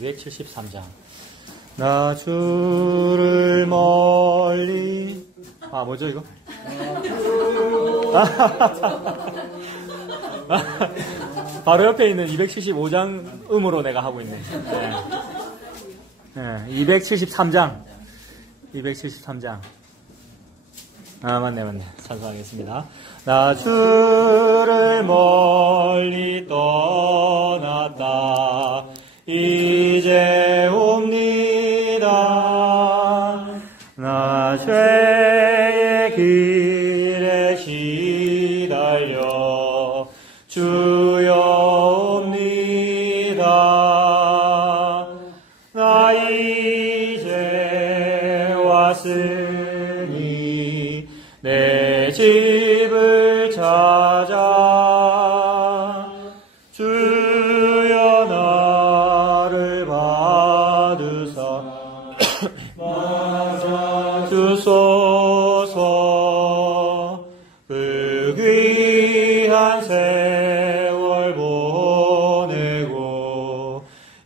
273장. 나 주를 멀리, 뭐죠, 이거? 바로 옆에 있는 275장 음으로 내가 하고 있네. 네. 273장. 273장. 맞네. 찬송하겠습니다. 나 주를 멀리 떠났다. 이제 옵니다. 나 죄의 길에 시달려 주여 옵니다. 나 이제 왔으니 내 집을 찾아 주여 나를 받으사 맞아주소서. 그 귀한 세월 보내고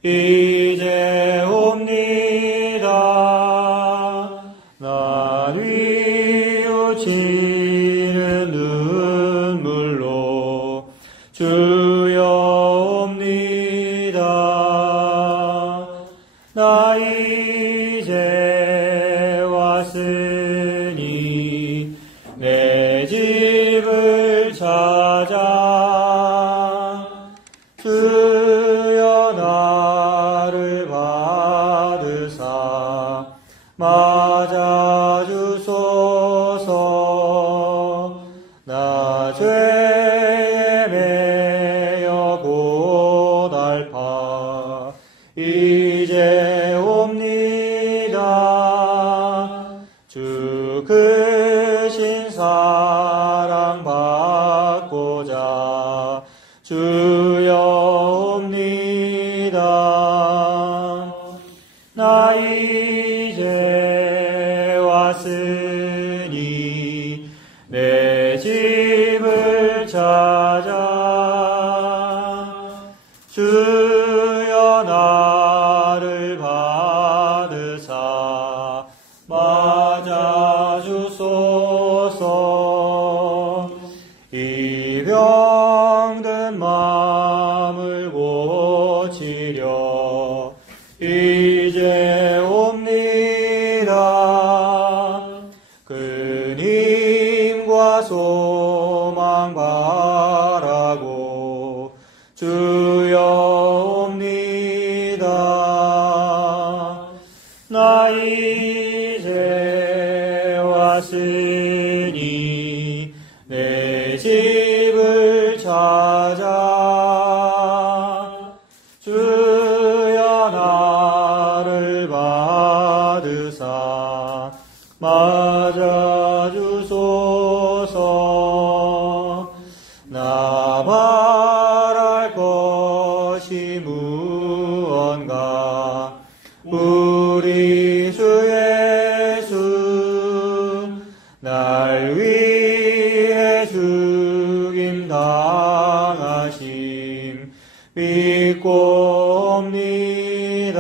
이제 옵니다. 날 뉘우치는 눈물로 주여 옵니다. 나 이제 왔으니 내 집을 찾아 주여 나를 받으사 맞아주소서. 나 죄에 매여 고달파 이제 옵니다. 주 크신 사랑 받고자 주여 옵니다. 나 이제 왔으니 내 집을 찾아 주여 나를 받으사 맞아주소서. 이 병든 마음을 고치려 이제 옵니다. 그님과 소망 바라고 주여 옵니다. 나 이제 왔으니 내 집을 찾아 주여 나를 받으사 맞아주소서. 나 바랄 것이 무언가 우리 주 예수 날 위해 죽임 당하심 믿고 옵니다.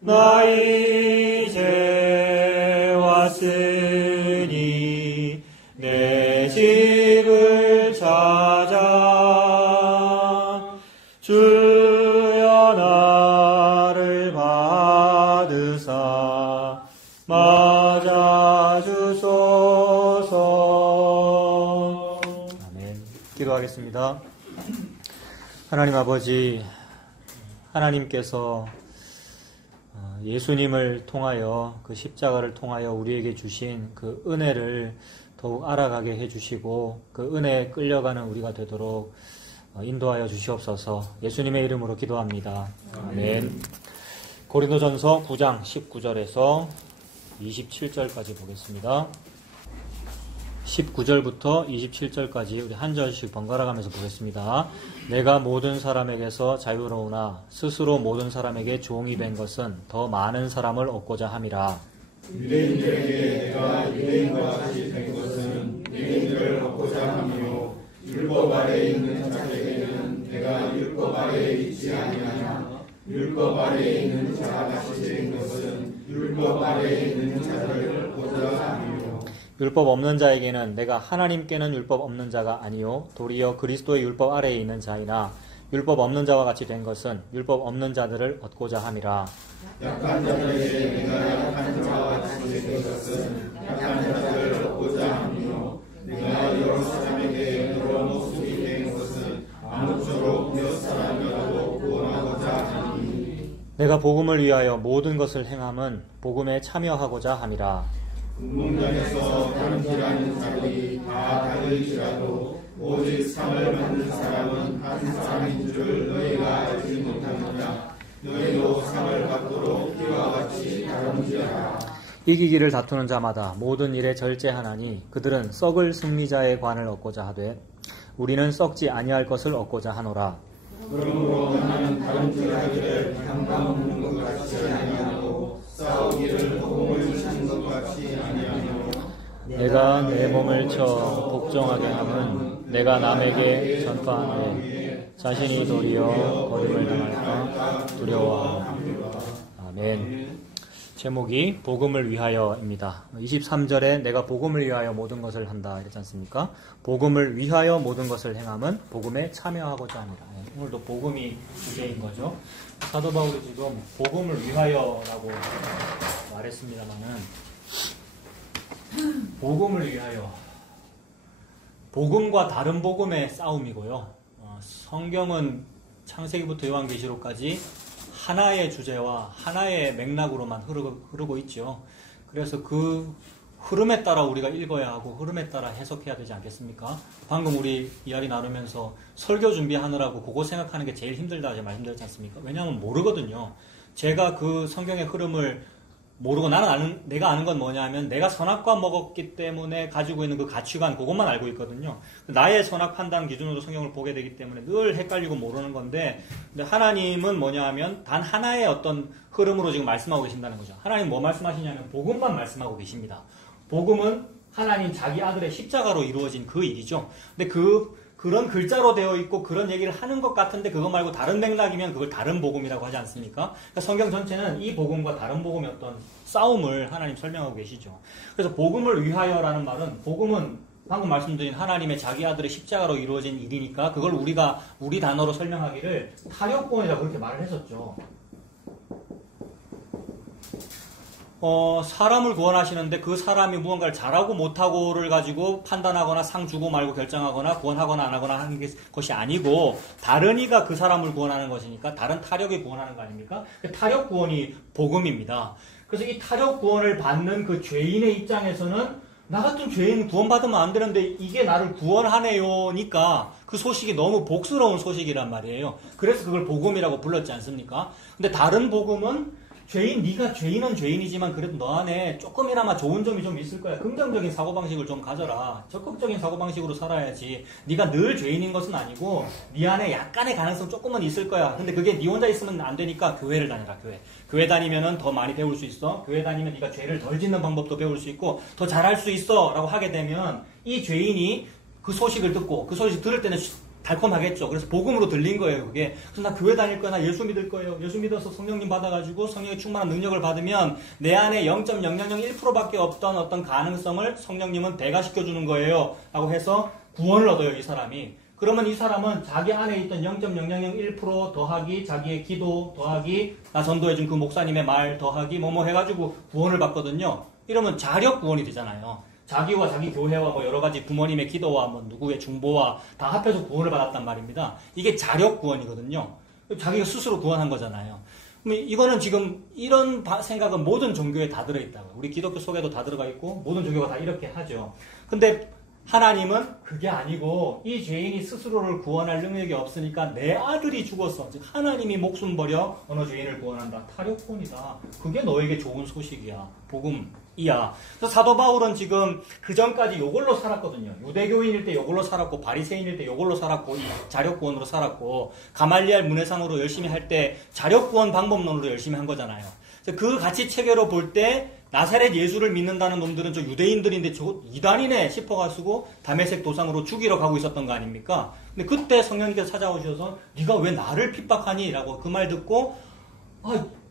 나 이제 왔으니 내 집을 찾아 주여 나를 받으사 맞아주소서. 아멘. 기도하겠습니다. 하나님 아버지, 하나님께서 예수님을 통하여 그 십자가를 통하여 우리에게 주신 그 은혜를 더욱 알아가게 해주시고 그 은혜에 끌려가는 우리가 되도록 인도하여 주시옵소서. 예수님의 이름으로 기도합니다. 아멘. 고린도전서 9장 19절에서 27절까지 보겠습니다. 19절부터 27절까지 우리 한 절씩 번갈아 가면서 보겠습니다. 내가 모든 사람에게서 자유로우나 스스로 모든 사람에게 종이 된 것은 더 많은 사람을 얻고자 함이라. 유대인들에게 내가 유대인과 같이 된 것은 유대인들을 얻고자 하며 율법 아래에 있는 자들에게는 내가 내가 율법 아래에 있지 아니하냐. 율법 아래에 있는 자가 같이 된 것은 율법 아래에 있는 자를 보자 함이요. 율법 없는 자에게는 내가 하나님께는 율법 없는 자가 아니요 도리어 그리스도의 율법 아래에 있는 자이나 율법 없는 자와 같이 된 것은 율법 없는 자들을 얻고자 함이라. 약한 자들에게 내가 약한 자와 같이 된 것은 약한 자들을 얻고자 함이요 내가 여러 사람에게 여러 모습이 된 것은 아무쪼록 몇 사람이라도 구원하고자 하니. 내가 복음을 위하여 모든 것을 행함은 복음에 참여하고자 함이라. 운동장에서 다른 길하는 자들이 다 다를지라도 오직 상을 받는 사람은 한 사람인 줄 너희가 알지 못하느냐. 너희도 상을 받도록 이와 같이 다른지라. 이기기를 다투는 자마다 모든 일에 절제하나니 그들은 썩을 승리자의 관을 얻고자 하되 우리는 썩지 아니할 것을 얻고자 하노라. 그러므로 나는 다른 지라기를 향감 없는 것 같이 아니하고 싸우기를 복음을 찾는 것 같이 아니하며 내가 내 몸을 쳐 복종하게 함은 내가 남에게 전파하되 자신이 도리어 거림을 당할까 두려워함이라. 아멘. 제목이 복음을 위하여입니다. 23절에 내가 복음을 위하여 모든 것을 한다 이랬지 않습니까? 복음을 위하여 모든 것을 행함은 복음에 참여하고자 합니다. 오늘도 복음이 주제인 거죠. 사도 바울이 지금 복음을 위하여라고 말했습니다만은 복음을 위하여 복음과 다른 복음의 싸움이고요. 성경은 창세기부터 요한계시록까지 하나의 주제와 하나의 맥락으로만 흐르고 있죠. 그래서 그 흐름에 따라 우리가 읽어야 하고 흐름에 따라 해석해야 되지 않겠습니까? 방금 우리 이야기 나누면서 설교 준비하느라고 그거 생각하는 게 제일 힘들다 제가 말씀드렸지 않습니까? 왜냐하면 모르거든요. 제가 그 성경의 흐름을 모르고 내가 아는 건 뭐냐면 내가 선악과 먹었기 때문에 가지고 있는 그 가치관 그것만 알고 있거든요. 나의 선악 판단 기준으로 성경을 보게 되기 때문에 늘 헷갈리고 모르는 건데 근데 하나님은 뭐냐 하면 단 하나의 어떤 흐름으로 지금 말씀하고 계신다는 거죠. 하나님 뭐 말씀하시냐면 복음만 말씀하고 계십니다. 복음은 하나님 자기 아들의 십자가로 이루어진 그 일이죠. 근데 그런 글자로 되어 있고 그런 얘기를 하는 것 같은데 그거 말고 다른 맥락이면 그걸 다른 복음이라고 하지 않습니까? 그러니까 성경 전체는 이 복음과 다른 복음의 어떤 싸움을 하나님 설명하고 계시죠. 그래서 복음을 위하여라는 말은 복음은 방금 말씀드린 하나님의 자기 아들의 십자가로 이루어진 일이니까 그걸 우리가 우리 단어로 설명하기를 타협구원이라고 그렇게 말을 했었죠. 사람을 구원하시는데 그 사람이 무언가를 잘하고 못하고를 가지고 판단하거나 상 주고 말고 결정하거나 구원하거나 안 하거나 하는 것이 아니고 다른 이가 그 사람을 구원하는 것이니까 다른 타력이 구원하는 거 아닙니까? 타력 구원이 복음입니다. 그래서 이 타력 구원을 받는 그 죄인의 입장에서는 나 같은 죄인 구원받으면 안 되는데 이게 나를 구원하네요니까 그 소식이 너무 복스러운 소식이란 말이에요. 그래서 그걸 복음이라고 불렀지 않습니까? 근데 다른 복음은 네가 죄인은 죄인이지만 그래도 너 안에 조금이나마 좋은 점이 좀 있을 거야. 긍정적인 사고방식을 좀 가져라. 적극적인 사고방식으로 살아야지. 네가 늘 죄인인 것은 아니고 네 안에 약간의 가능성 조금은 있을 거야. 근데 그게 네 혼자 있으면 안 되니까 교회를 다니라. 교회 다니면은 더 많이 배울 수 있어. 교회 다니면 네가 죄를 덜 짓는 방법도 배울 수 있고 더 잘할 수 있어 라고 하게 되면 이 죄인이 그 소식을 듣고 그 소식 들을 때는 달콤하겠죠. 그래서 복음으로 들린 거예요, 그게. 그래서 나 교회 다닐 거야, 나 예수 믿을 거예요. 예수 믿어서 성령님 받아가지고 성령의 충만한 능력을 받으면 내 안에 0.0001%밖에 없던 어떤 가능성을 성령님은 배가시켜주는 거예요. 라고 해서 구원을 얻어요, 이 사람이. 그러면 이 사람은 자기 안에 있던 0.0001% 더하기 자기의 기도 더하기 나 전도해준 그 목사님의 말 더하기 뭐뭐 해가지고 구원을 받거든요. 이러면 자력 구원이 되잖아요. 자기와 자기 교회와 뭐 여러 가지 부모님의 기도와 뭐 누구의 중보와 다 합해서 구원을 받았단 말입니다. 이게 자력 구원이거든요. 자기가 스스로 구원한 거잖아요. 이거는 지금 이런 생각은 모든 종교에 다 들어있다고. 우리 기독교 속에도 다 들어가 있고 모든 종교가 다 이렇게 하죠. 근데 하나님은 그게 아니고 이 죄인이 스스로를 구원할 능력이 없으니까 내 아들이 죽었어. 즉 하나님이 목숨 버려 어느 죄인을 구원한다. 타력구원이다. 그게 너에게 좋은 소식이야. 복음이야. 그래서 사도 바울은 지금 그 전까지 요걸로 살았거든요. 유대교인일 때 요걸로 살았고 바리새인일 때 요걸로 살았고 자력구원으로 살았고 가말리알 문해상으로 열심히 할 때 자력구원 방법론으로 열심히 한 거잖아요. 그 가치 체계로 볼 때 나사렛 예수를 믿는다는 놈들은 저 유대인들인데 저 이단이네 싶어가지고 다메섹 도상으로 죽이러 가고 있었던 거 아닙니까? 근데 그때 성령님께서 찾아오셔서 네가 왜 나를 핍박하니? 라고 그 말 듣고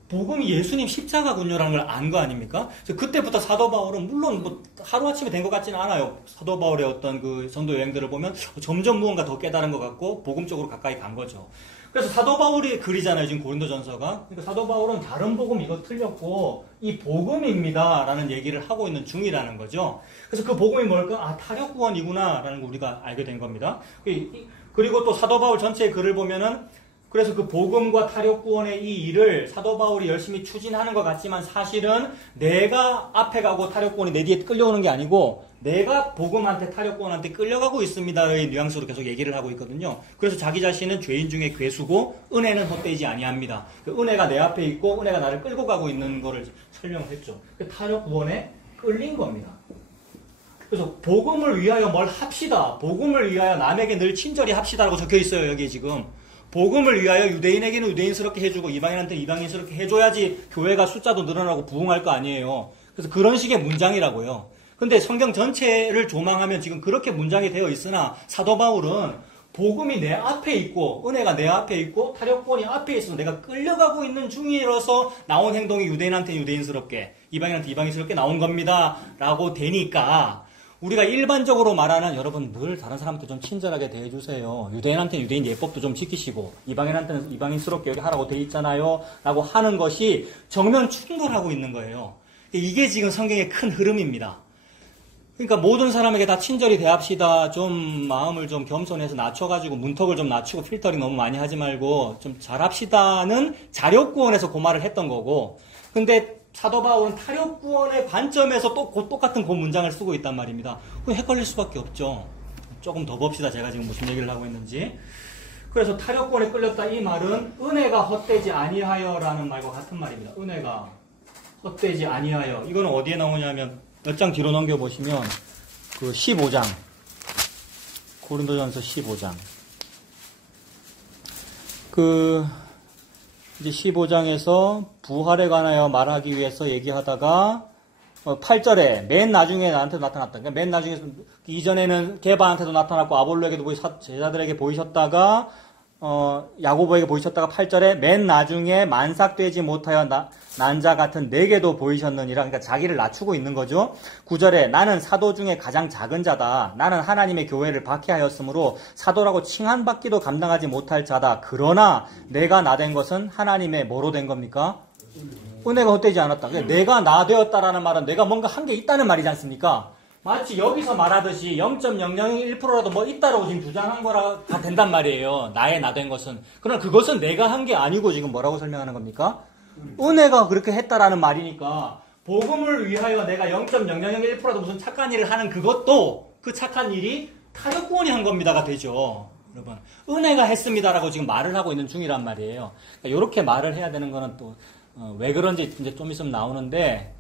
복음이 예수님 십자가군요라는 걸 안 거 아닙니까? 그때부터 사도 바울은 물론 뭐 하루아침에 된 것 같지는 않아요. 사도 바울의 어떤 그 전도 여행들을 보면 점점 무언가 더 깨달은 것 같고 복음 쪽으로 가까이 간 거죠. 그래서 사도 바울이 글이잖아요. 지금 고린도전서가. 그러니까 사도 바울은 다른 복음 이거 틀렸고 이 복음입니다 라는 얘기를 하고 있는 중이라는 거죠. 그래서 그 복음이 뭘까? 타력구원이구나 라는 걸 우리가 알게 된 겁니다. 그리고 또 사도 바울 전체의 글을 보면은 그래서 그 복음과 타력구원의 이 일을 사도 바울이 열심히 추진하는 것 같지만 사실은 내가 앞에 가고 타력구원이 내 뒤에 끌려오는 게 아니고 내가 복음한테 타력구원한테 끌려가고 있습니다의 뉘앙스로 계속 얘기를 하고 있거든요. 그래서 자기 자신은 죄인 중에 괴수고 은혜는 헛되지 아니합니다. 그 은혜가 내 앞에 있고 은혜가 나를 끌고 가고 있는 거를 설명을 했죠. 그 타력구원에 끌린 겁니다. 그래서 복음을 위하여 뭘 합시다. 복음을 위하여 남에게 늘 친절히 합시다라고 적혀 있어요. 여기 지금. 복음을 위하여 유대인에게는 유대인스럽게 해주고 이방인한테 이방인스럽게 해줘야지 교회가 숫자도 늘어나고 부흥할 거 아니에요. 그래서 그런 식의 문장이라고요. 근데 성경 전체를 조망하면 지금 그렇게 문장이 되어 있으나 사도 바울은 복음이 내 앞에 있고 은혜가 내 앞에 있고 타력권이 앞에 있어서 내가 끌려가고 있는 중이라서 나온 행동이 유대인한테 유대인스럽게 이방인한테 이방인스럽게 나온 겁니다 라고 되니까 우리가 일반적으로 말하는 여러분 늘 다른 사람한테 좀 친절하게 대해주세요. 유대인한테는 유대인 예법도 좀 지키시고 이방인한테는 이방인스럽게 여기 하라고 돼 있잖아요. 라고 하는 것이 정면 충돌하고 있는 거예요. 이게 지금 성경의 큰 흐름입니다. 그러니까 모든 사람에게 다 친절히 대합시다. 좀 마음을 좀 겸손해서 낮춰가지고 문턱을 좀 낮추고 필터링 너무 많이 하지 말고 좀 잘합시다는 자력구원에서 그 말을 했던 거고 근데 사도 바울은 타력구원의 관점에서 또 똑같은 그 문장을 쓰고 있단 말입니다. 헷갈릴 수밖에 없죠. 조금 더 봅시다. 제가 지금 무슨 얘기를 하고 있는지. 그래서 타력구원에 끌렸다 이 말은 은혜가 헛되지 아니하여라는 말과 같은 말입니다. 은혜가 헛되지 아니하여. 이거는 어디에 나오냐면 몇 장 뒤로 넘겨보시면 그 15장 고린도전서 15장 이제 15장에서 부활에 관하여 말하기 위해서 얘기하다가 8절에 맨 나중에 나한테도 나타났다. 그러니까 맨 나중에 이전에는 게바한테도 나타났고 아볼로에게도 제자들에게 보이셨다가 야고보에게 보이셨다가 8절에 맨 나중에 만삭되지 못하여 난자 같은 내게도 보이셨느니라. 그러니까 자기를 낮추고 있는 거죠. 9절에 나는 사도 중에 가장 작은 자다. 나는 하나님의 교회를 박해하였으므로 사도라고 칭한받기도 감당하지 못할 자다. 그러나 내가 나 된 것은 하나님의 뭐로 된 겁니까? 은혜가 헛되지 않았다. 내가 나 되었다라는 말은 내가 뭔가 한 게 있다는 말이지 않습니까? 마치 여기서 말하듯이 0.001%라도 뭐 있다라고 지금 주장한 거라 다 된단 말이에요. 나의 나 된 것은. 그러나 그것은 내가 한 게 아니고 지금 뭐라고 설명하는 겁니까? 은혜가 그렇게 했다라는 말이니까 복음을 위하여 내가 0.0001%라도 무슨 착한 일을 하는 그것도 그 착한 일이 타력구원이 한 겁니다가 되죠. 여러분 은혜가 했습니다라고 지금 말을 하고 있는 중이란 말이에요. 그러니까 이렇게 말을 해야 되는 거는 또 왜 그런지 이제 좀 있으면 나오는데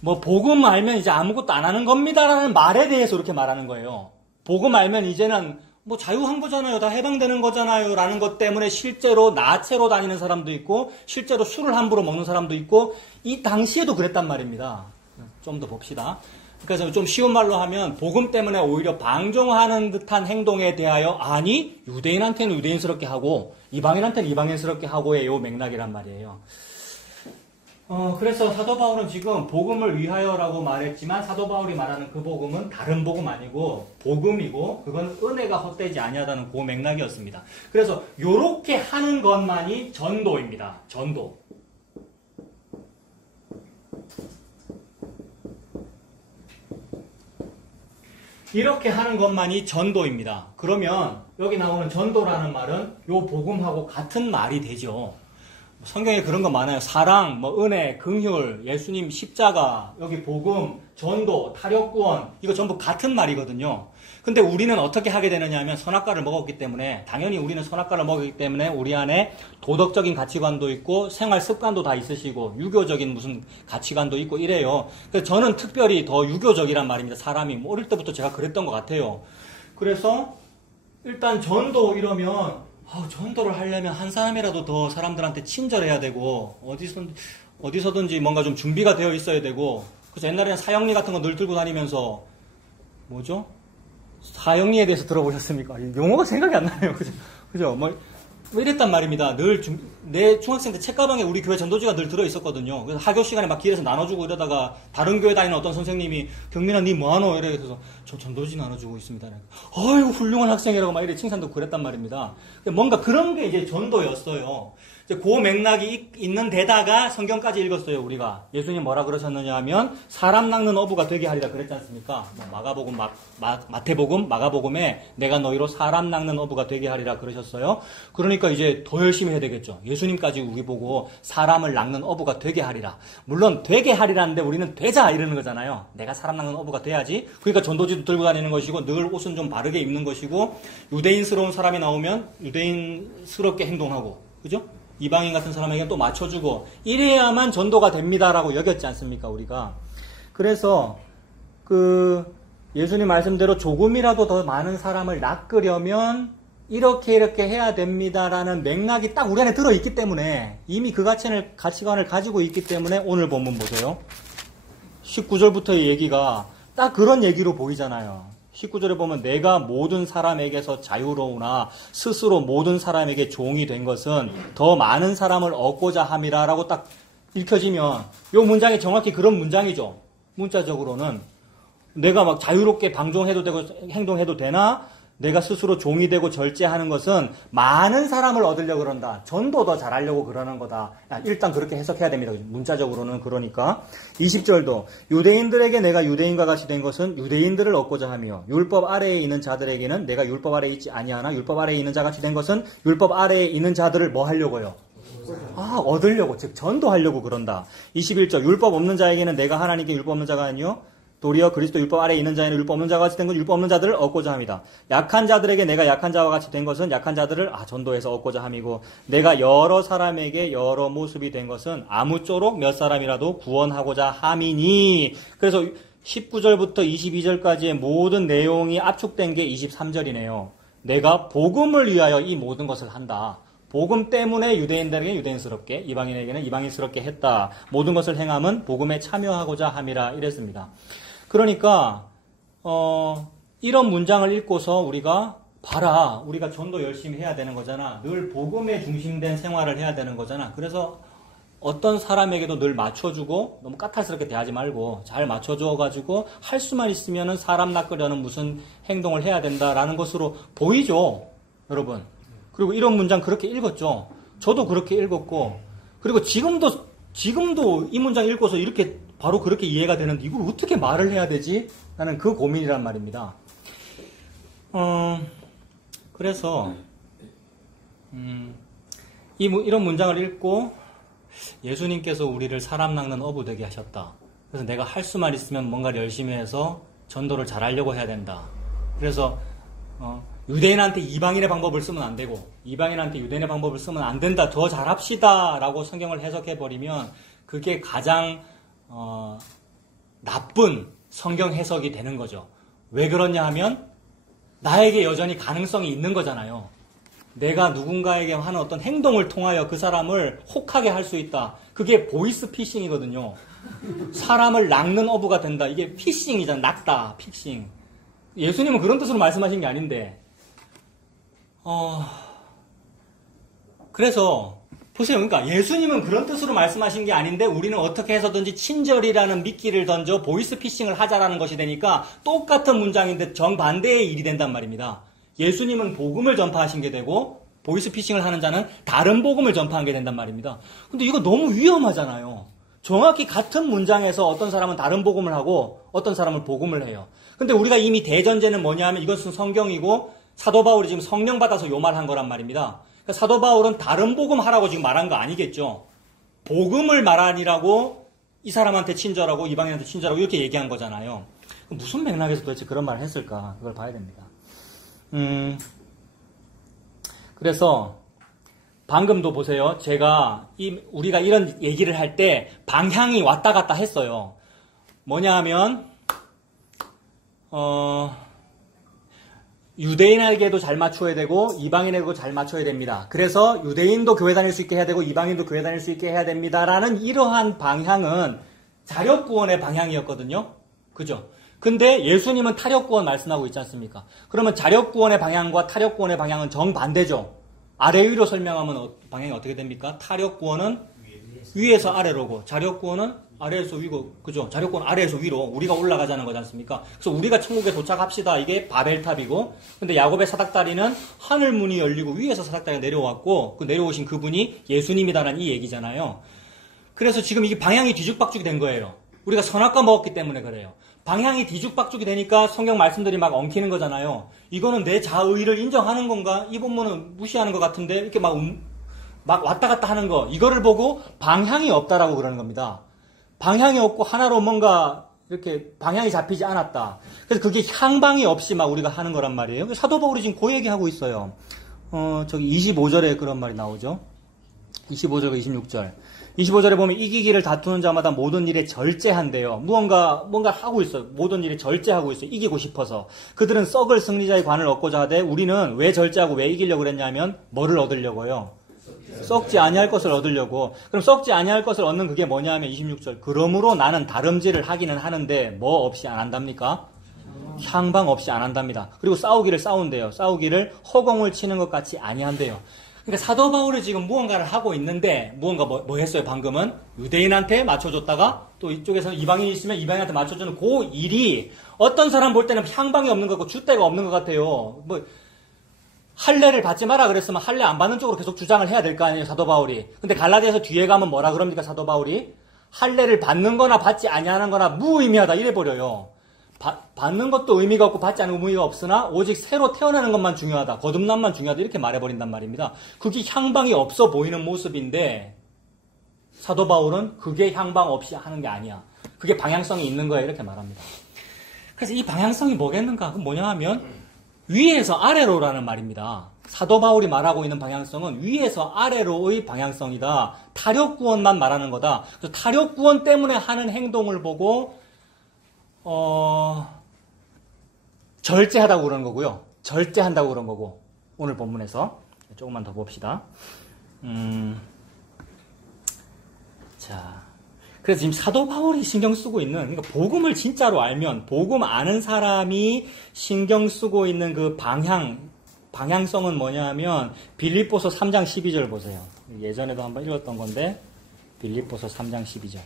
뭐 복음 알면 이제 아무것도 안 하는 겁니다라는 말에 대해서 이렇게 말하는 거예요. 복음 알면 이제는 뭐 자유항보잖아요. 다 해방되는 거잖아요. 라는 것 때문에 실제로 나체로 다니는 사람도 있고 실제로 술을 함부로 먹는 사람도 있고 이 당시에도 그랬단 말입니다. 좀 더 봅시다. 그러니까 좀 쉬운 말로 하면 복음 때문에 오히려 방종하는 듯한 행동에 대하여 아니 유대인한테는 유대인스럽게 하고 이방인한테는 이방인스럽게 하고의 요 맥락이란 말이에요. 그래서 사도 바울은 지금 복음을 위하여라고 말했지만 사도 바울이 말하는 그 복음은 다른 복음 아니고 복음이고 그건 은혜가 헛되지 아니하다는 그 맥락이었습니다. 그래서 요렇게 하는 것만이 전도입니다. 전도. 이렇게 하는 것만이 전도입니다. 그러면 여기 나오는 전도라는 말은 요 복음하고 같은 말이 되죠. 성경에 그런 거 많아요. 사랑, 은혜, 긍휼, 예수님 십자가, 여기 복음, 전도, 타력구원 이거 전부 같은 말이거든요. 근데 우리는 어떻게 하게 되느냐 하면 선악과를 먹었기 때문에 당연히 우리는 선악과를 먹었기 때문에 우리 안에 도덕적인 가치관도 있고 생활 습관도 다 있으시고 유교적인 무슨 가치관도 있고 이래요. 그래서 저는 특별히 더 유교적이란 말입니다. 사람이 어릴 때부터 제가 그랬던 것 같아요. 그래서 일단 전도 이러면 전도를 하려면 한 사람이라도 더 사람들한테 친절해야 되고 어디서든지 뭔가 좀 준비가 되어 있어야 되고, 그래서 옛날에는 사형리 같은 거 늘 들고 다니면서, 뭐죠? 사형리에 대해서 들어보셨습니까? 용어가 생각이 안 나요. 그죠? 뭐 이랬단 말입니다. 내 중학생 때 책가방에 우리 교회 전도지가 늘 들어있었거든요. 그래서 학교 시간에 막 길에서 나눠주고 이러다가 다른 교회 다니는 어떤 선생님이 경민아 니 뭐하노? 이래서 저 전도지 나눠주고 있습니다. 아이고 훌륭한 학생이라고 막 이렇게 칭찬도 그랬단 말입니다. 뭔가 그런 게 이제 전도였어요. 이제 그 맥락이 있는 데다가 성경까지 읽었어요, 우리가. 예수님 뭐라 그러셨느냐 하면 사람 낚는 어부가 되게 하리라 그랬지 않습니까? 마가복음, 마태복음, 마가복음에 내가 너희로 사람 낚는 어부가 되게 하리라 그러셨어요. 그러니까 이제 더 열심히 해야 되겠죠. 예수님까지 우리 보고 사람을 낚는 어부가 되게 하리라. 물론 되게 하리라는데 우리는 되자 이러는 거잖아요. 내가 사람 낚는 어부가 돼야지. 그러니까 전도지도 들고 다니는 것이고 늘 옷은 좀 바르게 입는 것이고 유대인스러운 사람이 나오면 유대인스럽게 행동하고, 그죠? 이방인 같은 사람에게 또 맞춰주고 이래야만 전도가 됩니다라고 여겼지 않습니까, 우리가. 그래서 예수님 말씀대로 조금이라도 더 많은 사람을 낚으려면 이렇게 해야 됩니다라는 맥락이 딱 우리 안에 들어있기 때문에, 이미 그 가치관을 가지고 있기 때문에 오늘 본문 보세요. 19절부터의 얘기가 딱 그런 얘기로 보이잖아요. 19절에 보면 내가 모든 사람에게서 자유로우나 스스로 모든 사람에게 종이 된 것은 더 많은 사람을 얻고자 함이라 라고 딱 읽혀지면 이 문장이 정확히 그런 문장이죠. 문자적으로는 내가 막 자유롭게 방종해도 되고 행동해도 되나, 내가 스스로 종이 되고 절제하는 것은 많은 사람을 얻으려고 그런다. 전도 더 잘하려고 그러는 거다. 일단 그렇게 해석해야 됩니다. 문자적으로는. 그러니까 20절도 유대인들에게 내가 유대인과 같이 된 것은 유대인들을 얻고자 하며 율법 아래에 있는 자들에게는 내가 율법 아래에 있지 아니하나 율법 아래에 있는 자같이 된 것은 율법 아래에 있는 자들을 뭐 하려고요? 얻으려고, 즉 전도하려고 그런다. 21절 율법 없는 자에게는 내가 하나님께 율법 없는 자가 아니요 도리어 그리스도 율법 아래에 있는 자에는 율법 없는 자와 같이 된 건 율법 없는 자들을 얻고자 합니다. 약한 자들에게 내가 약한 자와 같이 된 것은 약한 자들을 전도해서 얻고자 함이고, 내가 여러 사람에게 여러 모습이 된 것은 아무쪼록 몇 사람이라도 구원하고자 함이니. 그래서 19절부터 22절까지의 모든 내용이 압축된 게 23절이네요. 내가 복음을 위하여 이 모든 것을 한다. 복음 때문에 유대인들에게 유대인스럽게, 이방인에게는 이방인스럽게 했다. 모든 것을 행함은 복음에 참여하고자 함이라 이랬습니다. 그러니까 이런 문장을 읽고서 우리가 봐라, 우리가 전도 열심히 해야 되는 거잖아. 늘 복음에 중심된 생활을 해야 되는 거잖아. 그래서 어떤 사람에게도 늘 맞춰주고 너무 까탈스럽게 대하지 말고 잘 맞춰줘가지고 할 수만 있으면 사람 낚으려는 무슨 행동을 해야 된다라는 것으로 보이죠, 여러분. 그리고 이런 문장 그렇게 읽었죠. 저도 그렇게 읽었고, 그리고 지금도 이 문장 읽고서 이렇게 바로 그렇게 이해가 되는데 이걸 어떻게 말을 해야 되지? 나는 그 고민이란 말입니다. 그래서 이런 문장을 읽고 예수님께서 우리를 사람 낚는 어부 되게 하셨다. 그래서 내가 할 수만 있으면 뭔가를 열심히 해서 전도를 잘하려고 해야 된다. 그래서 유대인한테 이방인의 방법을 쓰면 안 되고 이방인한테 유대인의 방법을 쓰면 안 된다. 더 잘합시다 라고 성경을 해석해버리면 그게 가장 나쁜 성경 해석이 되는 거죠. 왜 그러냐 하면 나에게 여전히 가능성이 있는 거잖아요. 내가 누군가에게 하는 어떤 행동을 통하여 그 사람을 혹하게 할 수 있다. 그게 보이스 피싱이거든요. 사람을 낚는 어부가 된다. 이게 피싱이잖아. 낚다. 피싱. 예수님은 그런 뜻으로 말씀하신 게 아닌데 그래서 보세요. 그러니까 예수님은 그런 뜻으로 말씀하신 게 아닌데 우리는 어떻게 해서든지 친절이라는 미끼를 던져 보이스피싱을 하자라는 것이 되니까 똑같은 문장인데 정반대의 일이 된단 말입니다. 예수님은 복음을 전파하신 게 되고 보이스피싱을 하는 자는 다른 복음을 전파한 게 된단 말입니다. 근데 이거 너무 위험하잖아요. 정확히 같은 문장에서 어떤 사람은 다른 복음을 하고 어떤 사람은 복음을 해요. 근데 우리가 이미 대전제는 뭐냐 하면 이것은 성경이고 사도 바울이 지금 성령 받아서 요 말한 거란 말입니다. 그러니까 사도 바울은 다른 복음 하라고 지금 말한 거 아니겠죠. 복음을 말하니라고 이 사람한테 친절하고 이방인한테 친절하고 이렇게 얘기한 거잖아요. 무슨 맥락에서 도대체 그런 말을 했을까? 그걸 봐야 됩니다. 그래서 방금도 보세요. 제가 우리가 이런 얘기를 할 때 방향이 왔다 갔다 했어요. 뭐냐 하면 유대인에게도 잘 맞춰야 되고 이방인에게도 잘 맞춰야 됩니다. 그래서 유대인도 교회 다닐 수 있게 해야 되고 이방인도 교회 다닐 수 있게 해야 됩니다라는 이러한 방향은 자력구원의 방향이었거든요. 그죠? 근데 예수님은 타력구원 말씀하고 있지 않습니까? 그러면 자력구원의 방향과 타력구원의 방향은 정반대죠. 아래 위로 설명하면 방향이 어떻게 됩니까? 타력구원은 위에서 아래로고 자력구원은 아래에서 위고, 그죠? 자력구원 아래에서 위로 우리가 올라가자는 거지 않습니까? 그래서 우리가 천국에 도착합시다. 이게 바벨탑이고, 근데 야곱의 사닥다리는 하늘 문이 열리고 위에서 사닥다리가 내려왔고, 그 내려오신 그분이 예수님이다라는 이 얘기잖아요. 그래서 지금 이게 방향이 뒤죽박죽이 된 거예요. 우리가 선악과 먹었기 때문에 그래요. 방향이 뒤죽박죽이 되니까 성경 말씀들이 막 엉키는 거잖아요. 이거는 내 자의를 인정하는 건가? 이 본문은 무시하는 것 같은데 이렇게 막 왔다 갔다 하는 거. 이거를 보고 방향이 없다라고 그러는 겁니다. 방향이 없고 하나로 뭔가 이렇게 방향이 잡히지 않았다. 그래서 그게 향방이 없이 막 우리가 하는 거란 말이에요. 사도 바울이 지금 그 얘기하고 있어요. 저기 25절에 그런 말이 나오죠. 25절과 26절. 25절에 보면 이기기를 다투는 자마다 모든 일에 절제한대요. 뭔가 하고 있어요. 모든 일에 절제하고 있어요. 이기고 싶어서. 그들은 썩을 승리자의 관을 얻고자 하되 우리는 왜 절제하고 왜 이기려고 그랬냐면 뭐를 얻으려고요? 썩지 아니할 것을 얻으려고. 그럼 썩지 아니할 것을 얻는 그게 뭐냐면 26절. 그러므로 나는 다름질을 하기는 하는데 뭐 없이 안 한답니까? 향방 없이 안 한답니다. 그리고 싸우기를 싸운대요. 싸우기를 허공을 치는 것 같이 아니한대요. 그러니까 사도 바울이 지금 무언가를 하고 있는데 무언가 뭐 했어요? 방금은 유대인한테 맞춰줬다가 또 이쪽에서는 이방인이 있으면 이방인한테 맞춰주는 그 일이 어떤 사람 볼 때는 향방이 없는 것 같고 줏대가 없는 것 같아요. 뭐 할례를 받지 마라 그랬으면 할례 안 받는 쪽으로 계속 주장을 해야 될 거 아니에요, 사도 바울이. 근데 갈라디아서 뒤에 가면 뭐라 그럽니까, 사도 바울이? 할례를 받는 거나 받지 아니하는 거나 무의미하다 이래 버려요. 받는 것도 의미가 없고 받지 않는 의미가 없으나 오직 새로 태어나는 것만 중요하다. 거듭남만 중요하다. 이렇게 말해버린단 말입니다. 그게 향방이 없어 보이는 모습인데 사도 바울은 그게 향방 없이 하는 게 아니야. 그게 방향성이 있는 거야. 이렇게 말합니다. 그래서 이 방향성이 뭐겠는가? 그건 뭐냐 하면 위에서 아래로라는 말입니다. 사도 바울이 말하고 있는 방향성은 위에서 아래로의 방향성이다. 타력구원만 말하는 거다. 그래서 타력구원 때문에 하는 행동을 보고 절제하다고 그러는 거고요. 절제한다고 그런 거고. 오늘 본문에서 조금만 더 봅시다. 자, 그래서 지금 사도 바울이 신경 쓰고 있는, 그러니까 복음을 진짜로 알면, 복음 아는 사람이 신경 쓰고 있는 그 방향성은 뭐냐면, 빌립보서 3장 12절 보세요. 예전에도 한번 읽었던 건데, 빌립보서 3장 12절.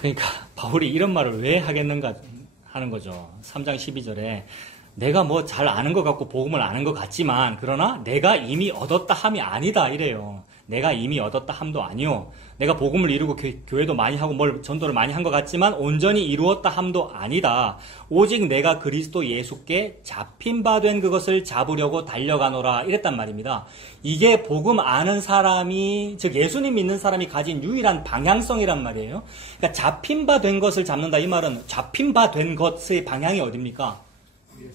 그러니까 바울이 이런 말을 왜 하겠는가 하는 거죠. 3장 12절에 내가 뭐 잘 아는 것 같고 복음을 아는 것 같지만 그러나 내가 이미 얻었다 함이 아니다 이래요. 내가 이미 얻었다 함도 아니요. 내가 복음을 이루고 교회도 많이 하고 뭘 전도를 많이 한 것 같지만 온전히 이루었다 함도 아니다. 오직 내가 그리스도 예수께 잡힌 바 된 그것을 잡으려고 달려가노라 이랬단 말입니다. 이게 복음 아는 사람이, 즉 예수님 믿는 사람이 가진 유일한 방향성이란 말이에요. 그러니까 잡힌 바 된 것을 잡는다 이 말은 잡힌 바 된 것의 방향이 어딥니까?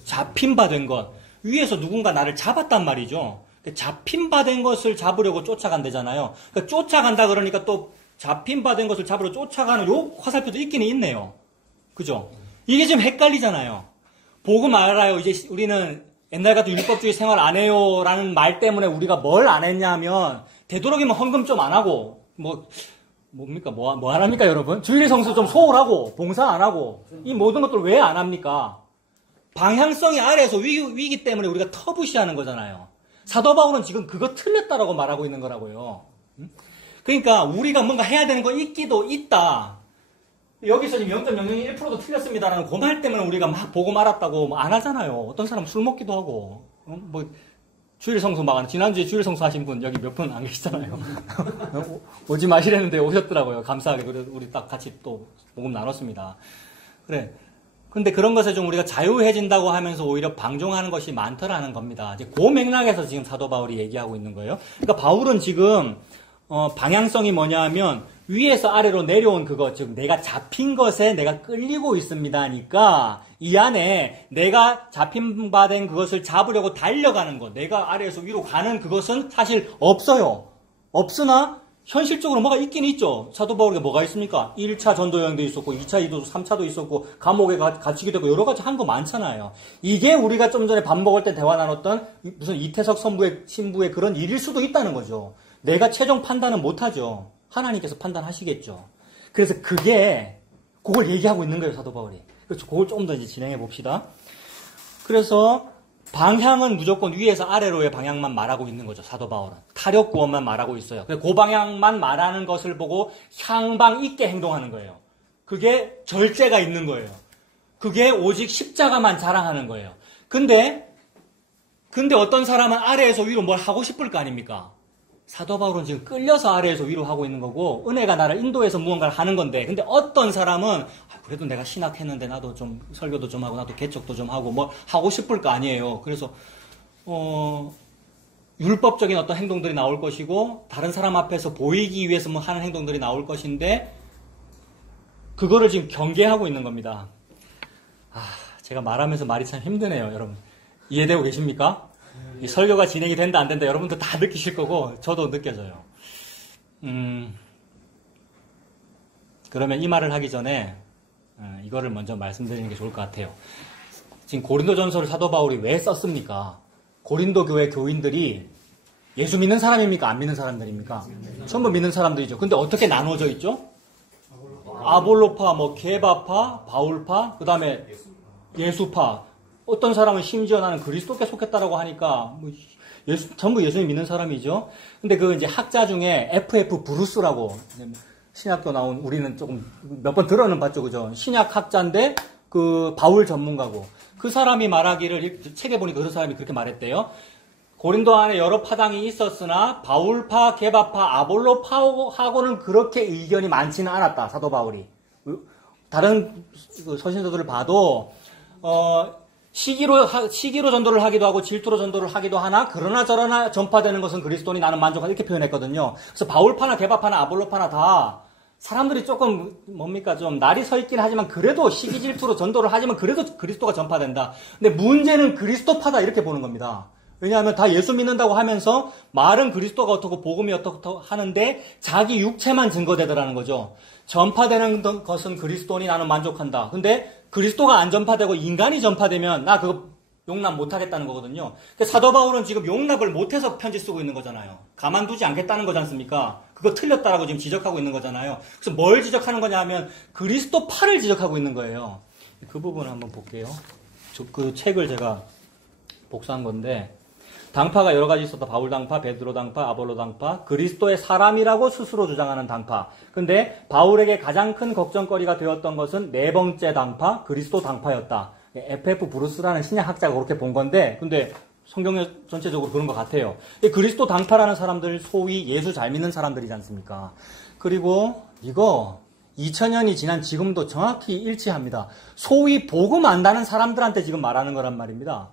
잡힌 바 된 것. 위에서 누군가 나를 잡았단 말이죠. 잡힌 바 된 것을 잡으려고 쫓아간대잖아요. 그러니까 쫓아간다 그러니까 또 잡힌 바 된 것을 잡으러 쫓아가는 요 화살표도 있기는 있네요. 그죠? 이게 지금 헷갈리잖아요. 복음 알아요. 이제 우리는 옛날 같은 율법주의 생활 안 해요 라는 말 때문에 우리가 뭘 안 했냐면 되도록이면 헌금 좀 안 하고 뭡니까? 뭐 안 합니까 여러분? 주일 성수 좀 소홀하고 봉사 안 하고 이 모든 것들 왜 안 합니까? 방향성이 아래에서 위기 때문에 우리가 터부시하는 거잖아요. 사도 바울은 지금 그거 틀렸다라고 말하고 있는 거라고요. 그러니까 우리가 뭔가 해야 되는 거 있기도 있다. 여기서 지금 0.001%도 틀렸습니다라는 그 말 때문에 우리가 막 보고 말았다고 안 하잖아요. 어떤 사람 술 먹기도 하고 주일 성수 막 지난주에 주일 성수 하신 분 여기 몇 분 안 계시잖아요. 오지 마시라는데 오셨더라고요. 감사하게 우리 딱 같이 또 복음 나눴습니다. 그래. 근데 그런 것에 좀 우리가 자유해진다고 하면서 오히려 방종하는 것이 많더라는 겁니다. 이제 그 맥락에서 지금 사도 바울이 얘기하고 있는 거예요. 그러니까 바울은 지금 방향성이 뭐냐 하면 위에서 아래로 내려온 그것, 즉 내가 잡힌 것에 내가 끌리고 있습니다 하니까 이 안에 내가 잡힌 바 된 그것을 잡으려고 달려가는 것, 내가 아래에서 위로 가는 그것은 사실 없어요. 없으나 현실적으로 뭐가 있긴 있죠. 사도 바울에게 뭐가 있습니까? 1차 전도 여행도 있었고 2차, 2도, 3차도 있었고 감옥에 갇히기도 했고 여러 가지 한 거 많잖아요. 이게 우리가 좀 전에 밥 먹을 때 대화 나눴던 무슨 이태석 신부의 그런 일일 수도 있다는 거죠. 내가 최종 판단은 못하죠. 하나님께서 판단하시겠죠. 그래서 그걸 얘기하고 있는 거예요, 사도 바울이. 그래서 그걸 조금 더 이제 진행해 봅시다. 그래서 방향은 무조건 위에서 아래로의 방향만 말하고 있는 거죠, 사도 바울은. 타력 구원만 말하고 있어요. 그 방향만 말하는 것을 보고 향방 있게 행동하는 거예요. 그게 절제가 있는 거예요. 그게 오직 십자가만 자랑하는 거예요. 근데 어떤 사람은 아래에서 위로 뭘 하고 싶을 거 아닙니까? 사도 바울은 지금 끌려서 아래에서 위로 하고 있는 거고 은혜가 나를 인도해서 무언가를 하는 건데 근데 어떤 사람은 그래도 내가 신학했는데 나도 좀 설교도 좀 하고 나도 개척도 좀 하고 뭐 하고 싶을 거 아니에요. 그래서 율법적인 어떤 행동들이 나올 것이고 다른 사람 앞에서 보이기 위해서 뭐 하는 행동들이 나올 것인데 그거를 지금 경계하고 있는 겁니다. 제가 말하면서 말이 참 힘드네요. 여러분 이해되고 계십니까? 이 설교가 진행이 된다 안 된다 여러분도 다 느끼실 거고 저도 느껴져요. 그러면 이 말을 하기 전에 이거를 먼저 말씀드리는 게 좋을 것 같아요. 지금 고린도전서를 사도 바울이 왜 썼습니까? 고린도 교회 교인들이 예수 믿는 사람입니까? 안 믿는 사람들입니까? 전부 믿는 사람들이죠. 근데 어떻게 나누어져 있죠? 아볼로파, 케바파, 바울파, 그 다음에 예수파. 어떤 사람은 심지어 나는 그리스도께 속했다라고 하니까 전부 예수님 믿는 사람이죠. 근데 그 이제 학자 중에 F.F. 브루스라고 신학교 나온 우리는 조금 몇 번 들어는 봤죠, 그죠? 신약 학자인데 그 바울 전문가고 그 사람이 말하기를 책에 보니까 그 사람이 그렇게 말했대요. 고린도 안에 여러 파당이 있었으나 바울파, 게바파, 아볼로파하고는 그렇게 의견이 많지는 않았다. 사도 바울이 다른 서신서들을 봐도 시기로 전도를 하기도 하고 질투로 전도를 하기도 하나 그러나 저러나 전파되는 것은 그리스도니 나는 만족하다 이렇게 표현했거든요. 그래서 바울파나 게바파나 아볼로파나 다 사람들이 조금 좀 날이 서 있긴 하지만 그래도 시기 질투로 전도를 하지만 그래도 그리스도가 전파된다. 근데 문제는 그리스도파다 이렇게 보는 겁니다. 왜냐하면 다 예수 믿는다고 하면서 말은 그리스도가 어떻고 복음이 어떻고 하는데 자기 육체만 증거되더라는 거죠. 전파되는 것은 그리스도니 나는 만족한다. 근데 그리스도가 안 전파되고 인간이 전파되면 나 그거 용납 못하겠다는 거거든요. 사도 바울은 지금 용납을 못해서 편지 쓰고 있는 거잖아요. 가만두지 않겠다는 거지 않습니까? 그거 틀렸다라고 지금 지적하고 있는 거잖아요. 그래서 뭘 지적하는 거냐 하면 그리스도파를 지적하고 있는 거예요. 그 부분을 한번 볼게요. 그 책을 제가 복사한 건데 당파가 여러 가지 있었다. 바울 당파, 베드로 당파, 아볼로 당파, 그리스도의 사람이라고 스스로 주장하는 당파. 근데 바울에게 가장 큰 걱정거리가 되었던 것은 네 번째 당파, 그리스도 당파였다. F.F. 브루스라는 신약학자가 그렇게 본 건데, 근데 성경 전체적으로 그런 것 같아요. 그리스도 당파라는 사람들 소위 예수 잘 믿는 사람들이지 않습니까? 그리고 이거 2000년이 지난 지금도 정확히 일치합니다. 소위 복음 안다는 사람들한테 지금 말하는 거란 말입니다.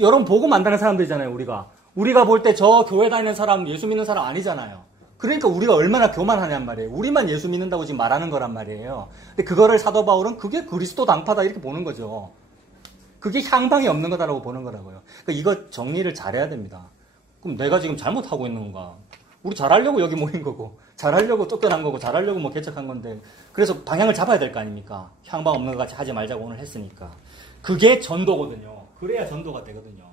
여러분 복음 안다는 사람들이잖아요. 우리가 볼 때 저 교회 다니는 사람 예수 믿는 사람 아니잖아요. 그러니까 우리가 얼마나 교만하냔 말이에요. 우리만 예수 믿는다고 지금 말하는 거란 말이에요. 근데 그거를 사도 바울은 그게 그리스도 당파다 이렇게 보는 거죠. 그게 향방이 없는 거다라고 보는 거라고요. 그러니까 이거 정리를 잘해야 됩니다. 그럼 내가 지금 잘못하고 있는 건가? 우리 잘하려고 여기 모인 거고 잘하려고 쫓겨난 거고 잘하려고 뭐 개척한 건데 그래서 방향을 잡아야 될 거 아닙니까? 향방 없는 것 같이 하지 말자고 오늘 했으니까. 그게 전도거든요. 그래야 전도가 되거든요.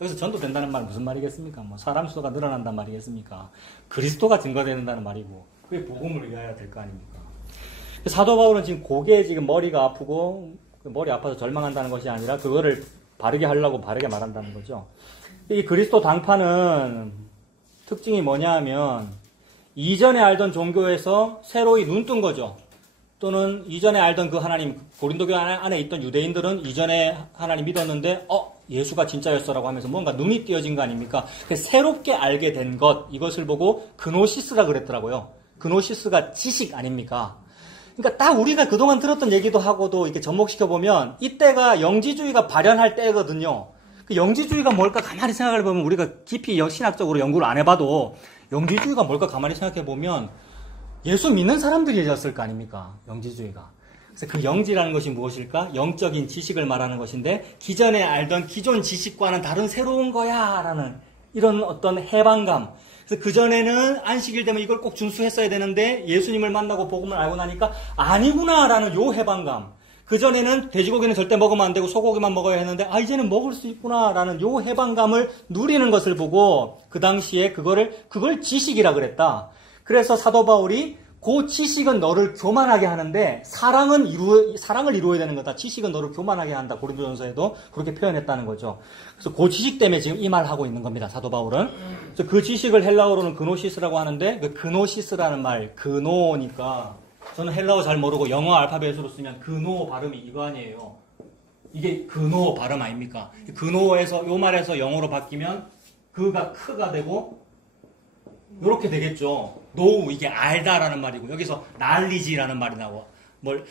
여기서 전도 된다는 말은 무슨 말이겠습니까? 뭐 사람 수가 늘어난다는 말이겠습니까? 그리스도가 증거된다는 말이고 그게 복음을 위하여 될 거 아닙니까? 사도 바울은 지금 고개에 지금 머리가 아프고 머리 아파서 절망한다는 것이 아니라 그거를 바르게 하려고 바르게 말한다는 거죠. 이 그리스도 당파는 특징이 뭐냐 하면 이전에 알던 종교에서 새로이 눈 뜬 거죠. 또는 이전에 알던 그 하나님, 고린도교 안에 있던 유대인들은 이전에 하나님 믿었는데 예수가 진짜였어라고 하면서 뭔가 눈이 띄어진 거 아닙니까? 새롭게 알게 된 것, 이것을 보고 그노시스라 그랬더라고요. 그노시스가 지식 아닙니까? 그러니까 딱 우리가 그동안 들었던 얘기도 하고도 이렇게 접목시켜보면 이때가 영지주의가 발현할 때거든요. 그 영지주의가 뭘까 가만히 생각해보면 우리가 깊이 신학적으로 연구를 안 해봐도 영지주의가 뭘까 가만히 생각해보면 예수 믿는 사람들이 해졌을 거 아닙니까? 영지주의가. 그래서 그 영지라는 것이 무엇일까? 영적인 지식을 말하는 것인데 기존에 알던 기존 지식과는 다른 새로운 거야 라는 이런 어떤 해방감. 그래서 그전에는 안식일 되면 이걸 꼭 준수했어야 되는데 예수님을 만나고 복음을 알고 나니까 아니구나 라는 요 해방감. 그전에는 돼지고기는 절대 먹으면 안 되고 소고기만 먹어야 했는데 이제는 먹을 수 있구나 라는 요 해방감을 누리는 것을 보고 그 당시에 그걸 지식이라 그랬다. 그래서 사도 바울이 그 지식은 너를 교만하게 하는데 사랑을 이루어야 되는 거다. 지식은 너를 교만하게 한다. 고린도전서에도 그렇게 표현했다는 거죠. 그래서 그 지식 때문에 지금 이 말을 하고 있는 겁니다. 사도 바울은. 그래서 그 지식을 헬라어로는 그노시스라고 하는데 그 그노시스라는 말, 그노니까 저는 헬라어 잘 모르고 영어 알파벳으로 쓰면 그노 발음이 이거 아니에요. 이게 그노 발음 아닙니까? 그노에서 요 말에서 영어로 바뀌면 그가 크가 되고 이렇게 되겠죠. 노우 이게 알다라는 말이고 여기서 knowledge라는 말이 나와. 뭘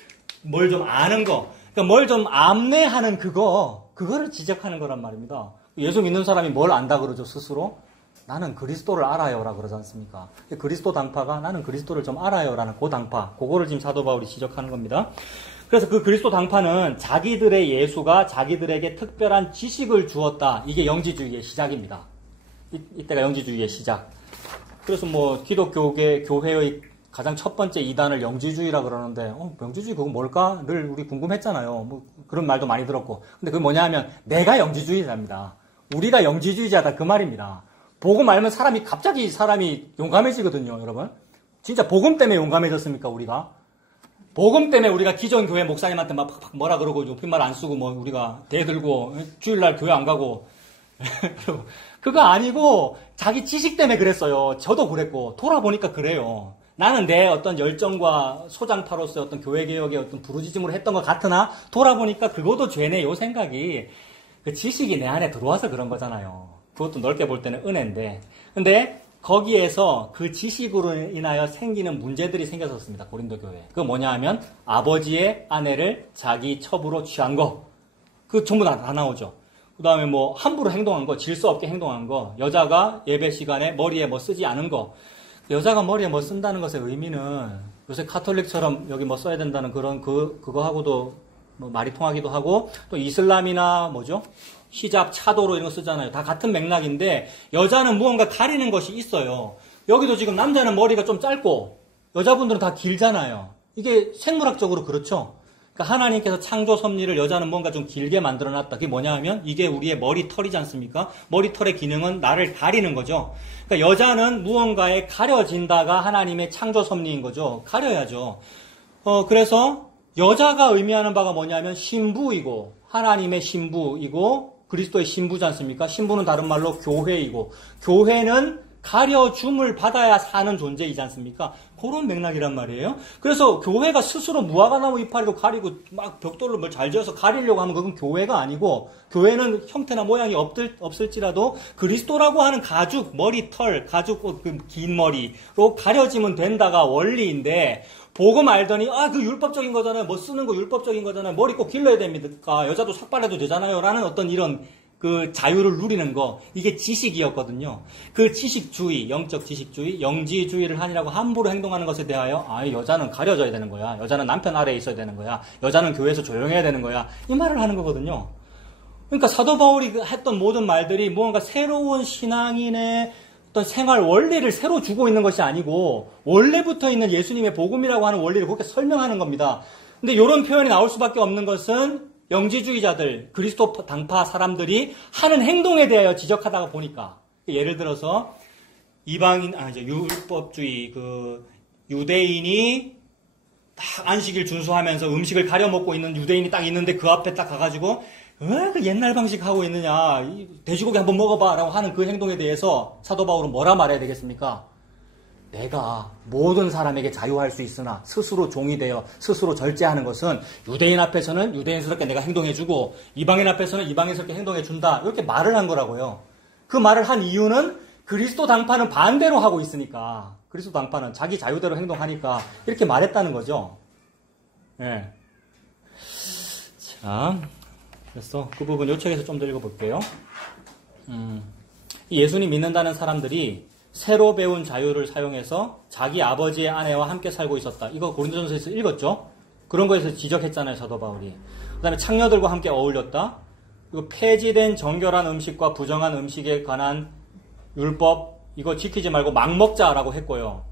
좀 아는 거. 그러니까 뭘 좀 암내하는 그거를 지적하는 거란 말입니다. 예수 믿는 사람이 뭘 안다 그러죠, 스스로? 나는 그리스도를 알아요라 그러지 않습니까? 그리스도 당파가 나는 그리스도를 좀 알아요라는 그 당파. 그거를 지금 사도 바울이 지적하는 겁니다. 그래서 그 그리스도 당파는 자기들의 예수가 자기들에게 특별한 지식을 주었다. 이게 영지주의의 시작입니다. 이때가 영지주의의 시작. 그래서 기독교회의 가장 첫 번째 이단을 영지주의라 그러는데, 영지주의 그거 뭘까? 늘 우리 궁금했잖아요. 그런 말도 많이 들었고. 근데 그게 뭐냐 하면, 내가 영지주의자입니다. 우리가 영지주의자다. 그 말입니다. 복음 알면 갑자기 사람이 용감해지거든요, 여러분. 진짜 복음 때문에 용감해졌습니까, 우리가? 복음 때문에 우리가 기존 교회 목사님한테 막 뭐라 그러고 높임말 안 쓰고 우리가 대들고 주일날 교회 안 가고 그거 아니고 자기 지식 때문에 그랬어요. 저도 그랬고 돌아보니까 그래요. 나는 내 어떤 열정과 소장파로서의 어떤 교회개혁의 어떤 부르짖음으로 했던 것 같으나 돌아보니까 그것도 죄네 요 생각이 그 지식이 내 안에 들어와서 그런 거잖아요. 그것도 넓게 볼 때는 은혜인데 근데 거기에서 그 지식으로 인하여 생기는 문제들이 생겼었습니다. 고린도 교회. 그거 뭐냐 하면 아버지의 아내를 자기 첩으로 취한 거. 그거 전부 다 나오죠. 그 다음에 함부로 행동한 거, 질서 없게 행동한 거, 여자가 예배 시간에 머리에 쓰지 않은 거. 여자가 머리에 쓴다는 것의 의미는 요새 카톨릭처럼 여기 써야 된다는 그거하고도 말이 통하기도 하고 또 이슬람이나 히잡, 차도로 이런 거 쓰잖아요. 다 같은 맥락인데 여자는 무언가 가리는 것이 있어요. 여기도 지금 남자는 머리가 좀 짧고 여자분들은 다 길잖아요. 이게 생물학적으로 그렇죠. 그러니까 하나님께서 창조 섭리를 여자는 뭔가 좀 길게 만들어놨다. 그게 뭐냐 하면 이게 우리의 머리털이지 않습니까? 머리털의 기능은 나를 가리는 거죠. 그러니까 여자는 무언가에 가려진다가 하나님의 창조 섭리인 거죠. 가려야죠. 그래서 여자가 의미하는 바가 뭐냐면 신부이고 하나님의 신부이고 그리스도의 신부지 않습니까? 신부는 다른 말로 교회이고 교회는 가려줌을 받아야 사는 존재이지 않습니까? 그런 맥락이란 말이에요. 그래서 교회가 스스로 무화과나무 이파리로 가리고 막 벽돌로 뭘 잘 지어서 가리려고 하면 그건 교회가 아니고 교회는 형태나 모양이 없을지라도 그리스도라고 하는 가죽, 머리털, 가죽 긴 머리로 가려지면 된다가 원리인데 복음 알더니 그 율법적인 거잖아요. 쓰는 거 율법적인 거잖아요. 머리 꼭 길러야 됩니까? 여자도 삭발해도 되잖아요. 라는 어떤 이런 그 자유를 누리는 거 이게 지식이었거든요. 그 지식주의, 영적 지식주의, 영지주의를 하니라고 함부로 행동하는 것에 대하여 여자는 가려져야 되는 거야. 여자는 남편 아래에 있어야 되는 거야. 여자는 교회에서 조용해야 되는 거야. 이 말을 하는 거거든요. 그러니까 사도 바울이 했던 모든 말들이 무언가 새로운 신앙인의 어떤 생활 원리를 새로 주고 있는 것이 아니고 원래부터 있는 예수님의 복음이라고 하는 원리를 그렇게 설명하는 겁니다. 근데 이런 표현이 나올 수밖에 없는 것은 영지주의자들, 그리스도 당파 사람들이 하는 행동에 대하여 지적하다가 보니까 예를 들어서 율법주의 유대인이 딱 안식일 준수하면서 음식을 가려 먹고 있는 유대인이 딱 있는데 그 앞에 딱 가가지고 왜 그 옛날 방식 하고 있느냐 돼지고기 한번 먹어봐 라고 하는 그 행동에 대해서 사도 바울은 뭐라 말해야 되겠습니까? 내가 모든 사람에게 자유할 수 있으나 스스로 종이 되어 스스로 절제하는 것은 유대인 앞에서는 유대인스럽게 내가 행동해주고 이방인 앞에서는 이방인스럽게 행동해준다 이렇게 말을 한 거라고요. 그 말을 한 이유는 그리스도 당파는 반대로 하고 있으니까 그리스도 당파는 자기 자유대로 행동하니까 이렇게 말했다는 거죠. 예. 자, 그래서 그 부분 요책에서 좀 더 읽어볼게요. 예수님 믿는다는 사람들이 새로 배운 자유를 사용해서 자기 아버지의 아내와 함께 살고 있었다. 이거 고린도전서에서 읽었죠? 그런 거에서 지적했잖아요, 사도 바울이. 그 다음에 창녀들과 함께 어울렸다. 그리고 폐지된 정결한 음식과 부정한 음식에 관한 율법, 이거 지키지 말고 막 먹자라고 했고요.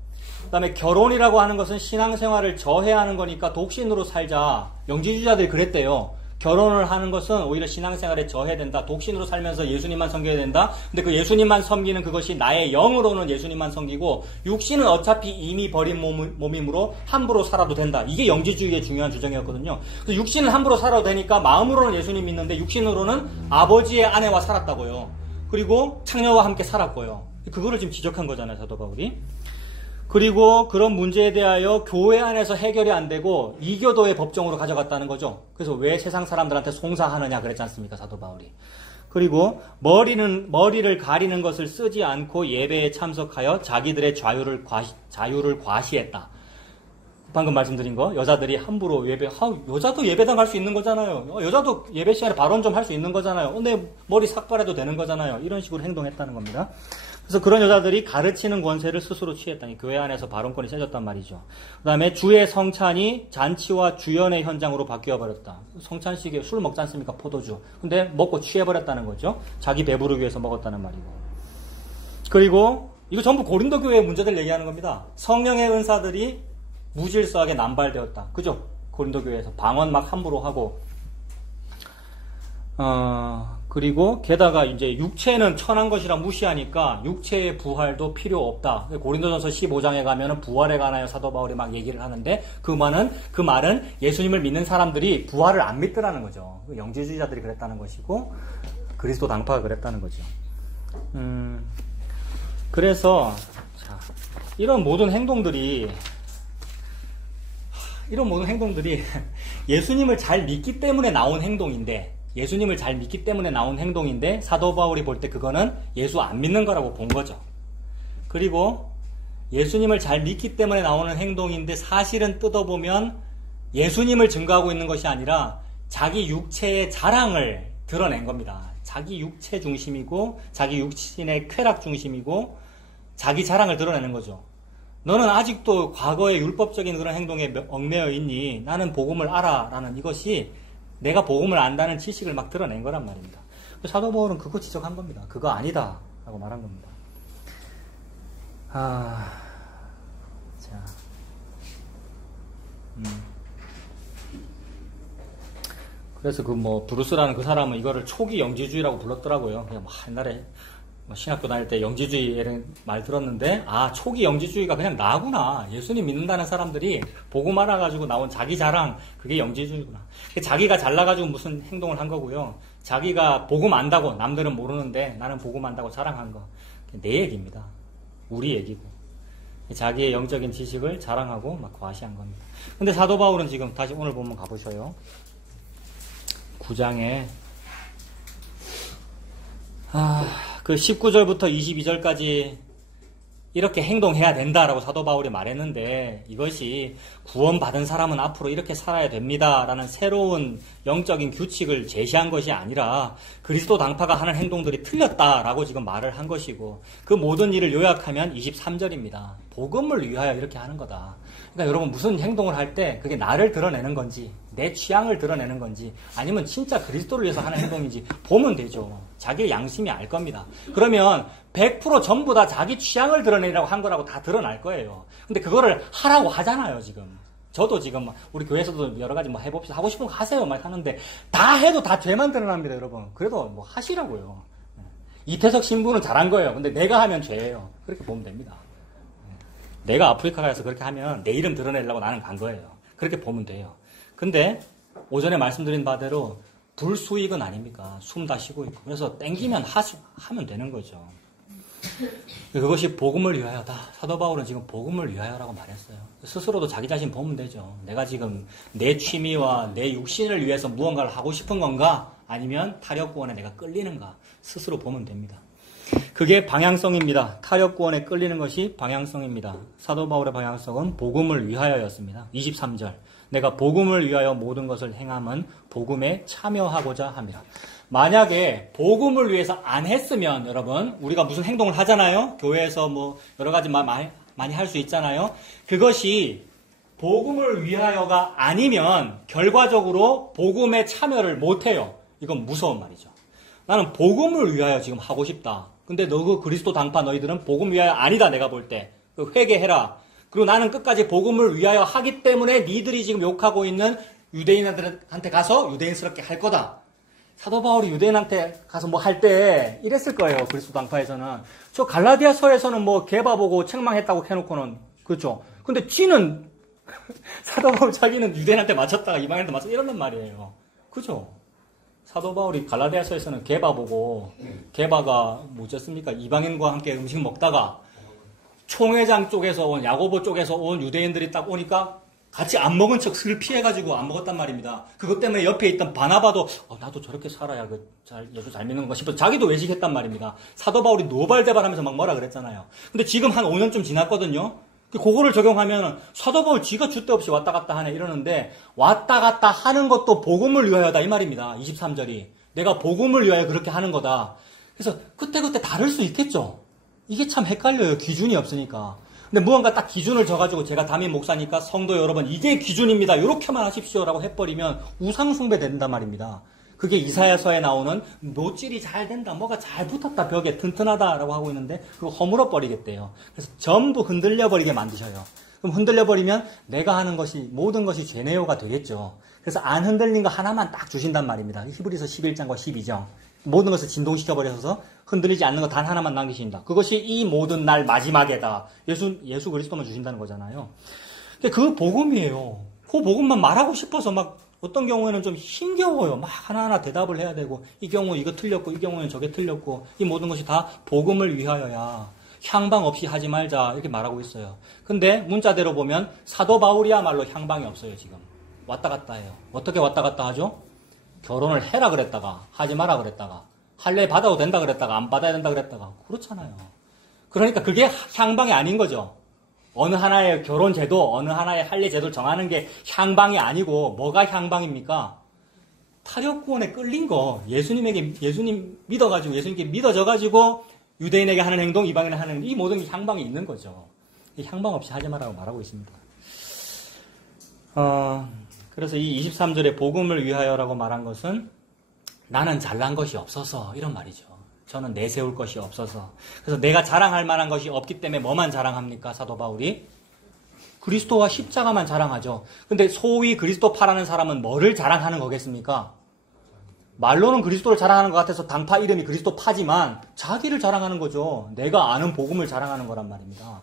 그 다음에 결혼이라고 하는 것은 신앙생활을 저해하는 거니까 독신으로 살자. 영지주의자들이 그랬대요. 결혼을 하는 것은 오히려 신앙생활에 저해된다. 독신으로 살면서 예수님만 섬겨야 된다. 근데 그 예수님만 섬기는 그것이 나의 영으로는 예수님만 섬기고 육신은 어차피 이미 버린 몸이므로 함부로 살아도 된다. 이게 영지주의의 중요한 주장이었거든요. 그래서 육신은 함부로 살아도 되니까 마음으로는 예수님 믿는데 육신으로는 아버지의 아내와 살았다고요. 그리고 창녀와 함께 살았고요. 그거를 지금 지적한 거잖아요, 사도 바울이. 그리고 그런 문제에 대하여 교회 안에서 해결이 안 되고 이교도의 법정으로 가져갔다는 거죠. 그래서 왜 세상 사람들한테 송사하느냐 그랬지 않습니까, 사도 바울이. 그리고 머리를 가리는 것을 쓰지 않고 예배에 참석하여 자기들의 자유를 과시했다. 방금 말씀드린 거, 여자들이 함부로 여자도 예배당 갈 수 있는 거잖아요. 여자도 예배 시간에 발언 좀 할 수 있는 거잖아요. 근데 머리 삭발해도 되는 거잖아요. 이런 식으로 행동했다는 겁니다. 그래서 그런 여자들이 가르치는 권세를 스스로 취했다니 교회 안에서 발언권이 세졌단 말이죠. 그 다음에 주의 성찬이 잔치와 주연의 현장으로 바뀌어버렸다. 성찬식에 술 먹지 않습니까? 포도주. 근데 먹고 취해버렸다는 거죠. 자기 배부르기 위해서 먹었다는 말이고. 그리고 이거 전부 고린도 교회의 문제들 얘기하는 겁니다. 성령의 은사들이 무질서하게 남발되었다. 그죠? 고린도 교회에서 방언 막 함부로 하고 그리고 게다가 이제 육체는 천한 것이라 무시하니까 육체의 부활도 필요 없다. 고린도전서 15장에 가면은 부활에 관하여 사도 바울이 막 얘기를 하는데 그 말은 예수님을 믿는 사람들이 부활을 안 믿더라는 거죠. 영지주의자들이 그랬다는 것이고 그리스도 당파가 그랬다는 거죠. 그래서 이런 모든 행동들이 예수님을 잘 믿기 때문에 나온 행동인데 사도 바울이 볼 때 그거는 예수 안 믿는 거라고 본 거죠. 그리고 예수님을 잘 믿기 때문에 나오는 행동인데 사실은 뜯어보면 예수님을 증거하고 있는 것이 아니라 자기 육체의 자랑을 드러낸 겁니다. 자기 육체 중심이고 자기 육신의 쾌락 중심이고 자기 자랑을 드러내는 거죠. 너는 아직도 과거의 율법적인 그런 행동에 얽매여 있니? 나는 복음을 알아. 라는 이것이 내가 복음을 안다는 지식을 막 드러낸 거란 말입니다. 사도 바울은 그거 지적한 겁니다. 그거 아니다. 라고 말한 겁니다. 그래서 브루스라는 그 사람은 이거를 초기 영지주의라고 불렀더라고요. 그냥 옛날에 신학교 다닐 때 영지주의 말 들었는데 초기 영지주의가 그냥 나구나. 예수님 믿는다는 사람들이 복음 알아가지고 나온 자기 자랑, 그게 영지주의구나. 자기가 잘나가지고 무슨 행동을 한 거고요. 자기가 복음 안다고 남들은 모르는데 나는 복음 안다고 자랑한 거. 내 얘기입니다. 우리 얘기고. 자기의 영적인 지식을 자랑하고 막 과시한 겁니다. 근데 사도 바울은 지금 다시 오늘 본문 가보셔요. 9장에 그 19절부터 22절까지 이렇게 행동해야 된다라고 사도 바울이 말했는데 이것이 구원받은 사람은 앞으로 이렇게 살아야 됩니다라는 새로운 영적인 규칙을 제시한 것이 아니라 그리스도 당파가 하는 행동들이 틀렸다라고 지금 말을 한 것이고 그 모든 일을 요약하면 23절입니다. 복음을 위하여 이렇게 하는 거다. 그러니까 여러분 무슨 행동을 할 때 그게 나를 드러내는 건지 내 취향을 드러내는 건지 아니면 진짜 그리스도를 위해서 하는 행동인지 보면 되죠. 자기의 양심이 알 겁니다. 그러면 100% 전부 다 자기 취향을 드러내라고 한 거라고 다 드러날 거예요. 근데 그거를 하라고 하잖아요, 지금. 저도 지금 우리 교회에서도 여러 가지 해봅시다. 하고 싶은 거 하세요. 막 하는데 다 해도 다 죄만 드러납니다, 여러분. 그래도 하시라고요. 이태석 신부는 잘한 거예요. 근데 내가 하면 죄예요. 그렇게 보면 됩니다. 내가 아프리카 가서 그렇게 하면 내 이름 드러내려고 나는 간 거예요. 그렇게 보면 돼요. 근데 오전에 말씀드린 바대로 불수익은 아닙니까? 숨 다 쉬고 있고. 그래서 땡기면 하면 되는 거죠. 그것이 복음을 위하여다. 사도 바울은 지금 복음을 위하여라고 말했어요. 스스로도 자기 자신 보면 되죠. 내가 지금 내 취미와 내 육신을 위해서 무언가를 하고 싶은 건가? 아니면 타력구원에 내가 끌리는가? 스스로 보면 됩니다. 그게 방향성입니다. 타협구원에 끌리는 것이 방향성입니다. 사도 바울의 방향성은 복음을 위하여였습니다. 23절. 내가 복음을 위하여 모든 것을 행함은 복음에 참여하고자 함이라. 만약에 복음을 위해서 안 했으면 여러분 우리가 무슨 행동을 하잖아요. 교회에서 뭐 여러 가지 많이 할 수 있잖아요. 그것이 복음을 위하여가 아니면 결과적으로 복음에 참여를 못해요. 이건 무서운 말이죠. 나는 복음을 위하여 지금 하고 싶다. 근데 너 그 그리스도 당파 너희들은 복음 위하여 아니다. 내가 볼 때. 회개해라. 그리고 나는 끝까지 복음을 위하여 하기 때문에 니들이 지금 욕하고 있는 유대인들한테 가서 유대인스럽게 할 거다. 사도 바울이 유대인한테 가서 뭐 할 때 이랬을 거예요. 그리스도 당파에서는. 저 갈라디아서에서는 뭐 개바 보고 책망했다고 해놓고는 그렇죠. 근데 지는 사도 바울 자기는 유대인한테 맞췄다가 이방인한테 맞췄다 이런단 말이에요. 그죠? 사도 바울이 갈라디아서에서는 개바 보고 개바가 뭐였습니까? 이방인과 함께 음식 먹다가 총회장 쪽에서 온 야고보 쪽에서 온 유대인들이 딱 오니까 같이 안 먹은 척 슬 피해가지고 안 먹었단 말입니다. 그것 때문에 옆에 있던 바나바도 나도 저렇게 살아야 예수 잘 믿는 거 싶어서 자기도 외식했단 말입니다. 사도 바울이 노발대발하면서 막 뭐라 그랬잖아요. 근데 지금 한 5년쯤 지났거든요. 그거를 적용하면 사도 바울 지가 줏대 없이 왔다 갔다 하네 이러는데 왔다 갔다 하는 것도 복음을 위하여다 이 말입니다. 23절이. 내가 복음을 위하여 그렇게 하는 거다. 그래서 그때그때 다를 수 있겠죠. 이게 참 헷갈려요. 기준이 없으니까. 근데 무언가 딱 기준을 져가지고 제가 담임 목사니까 성도 여러분 이게 기준입니다. 이렇게만 하십시오라고 해버리면 우상숭배 된단 말입니다. 그게 이사야서에 나오는 노질이 잘 된다. 뭐가 잘 붙었다. 벽에 튼튼하다라고 하고 있는데 그거 허물어 버리겠대요. 그래서 전부 흔들려 버리게 만드셔요. 그럼 흔들려 버리면 내가 하는 것이 모든 것이 죄내요가 되겠죠. 그래서 안 흔들린 거 하나만 딱 주신단 말입니다. 히브리서 11장과 12장. 모든 것을 진동시켜 버려서 흔들리지 않는 거 단 하나만 남기신다. 그것이 이 모든 날 마지막에다. 예수 그리스도만 주신다는 거잖아요. 근데 그 복음이에요. 그 복음만 말하고 싶어서 막 어떤 경우에는 좀 힘겨워요. 막 하나하나 대답을 해야 되고 이 경우 이거 틀렸고 이 경우에는 저게 틀렸고 이 모든 것이 다 복음을 위하여야 향방 없이 하지 말자 이렇게 말하고 있어요. 근데 문자대로 보면 사도 바울이야말로 향방이 없어요. 지금 왔다 갔다 해요. 어떻게 왔다 갔다 하죠? 결혼을 해라 그랬다가 하지 마라 그랬다가 할례 받아도 된다 그랬다가 안 받아야 된다 그랬다가 그렇잖아요. 그러니까 그게 향방이 아닌 거죠. 어느 하나의 결혼 제도, 어느 하나의 할례 제도를 정하는 게 향방이 아니고 뭐가 향방입니까? 타협구원에 끌린 거. 예수님 믿어가지고 예수님께 믿어져가지고 유대인에게 하는 행동, 이방인에게 하는 행동, 이 모든 게 향방이 있는 거죠. 이 향방 없이 하지 말라고 말하고 있습니다. 그래서 이 23절에 복음을 위하여라고 말한 것은 나는 잘난 것이 없어서 이런 말이죠. 저는 내세울 것이 없어서. 그래서 내가 자랑할 만한 것이 없기 때문에 뭐만 자랑합니까? 사도 바울이? 그리스도와 십자가만 자랑하죠. 근데 소위 그리스도파라는 사람은 뭐를 자랑하는 거겠습니까? 말로는 그리스도를 자랑하는 것 같아서 당파 이름이 그리스도파지만 자기를 자랑하는 거죠. 내가 아는 복음을 자랑하는 거란 말입니다.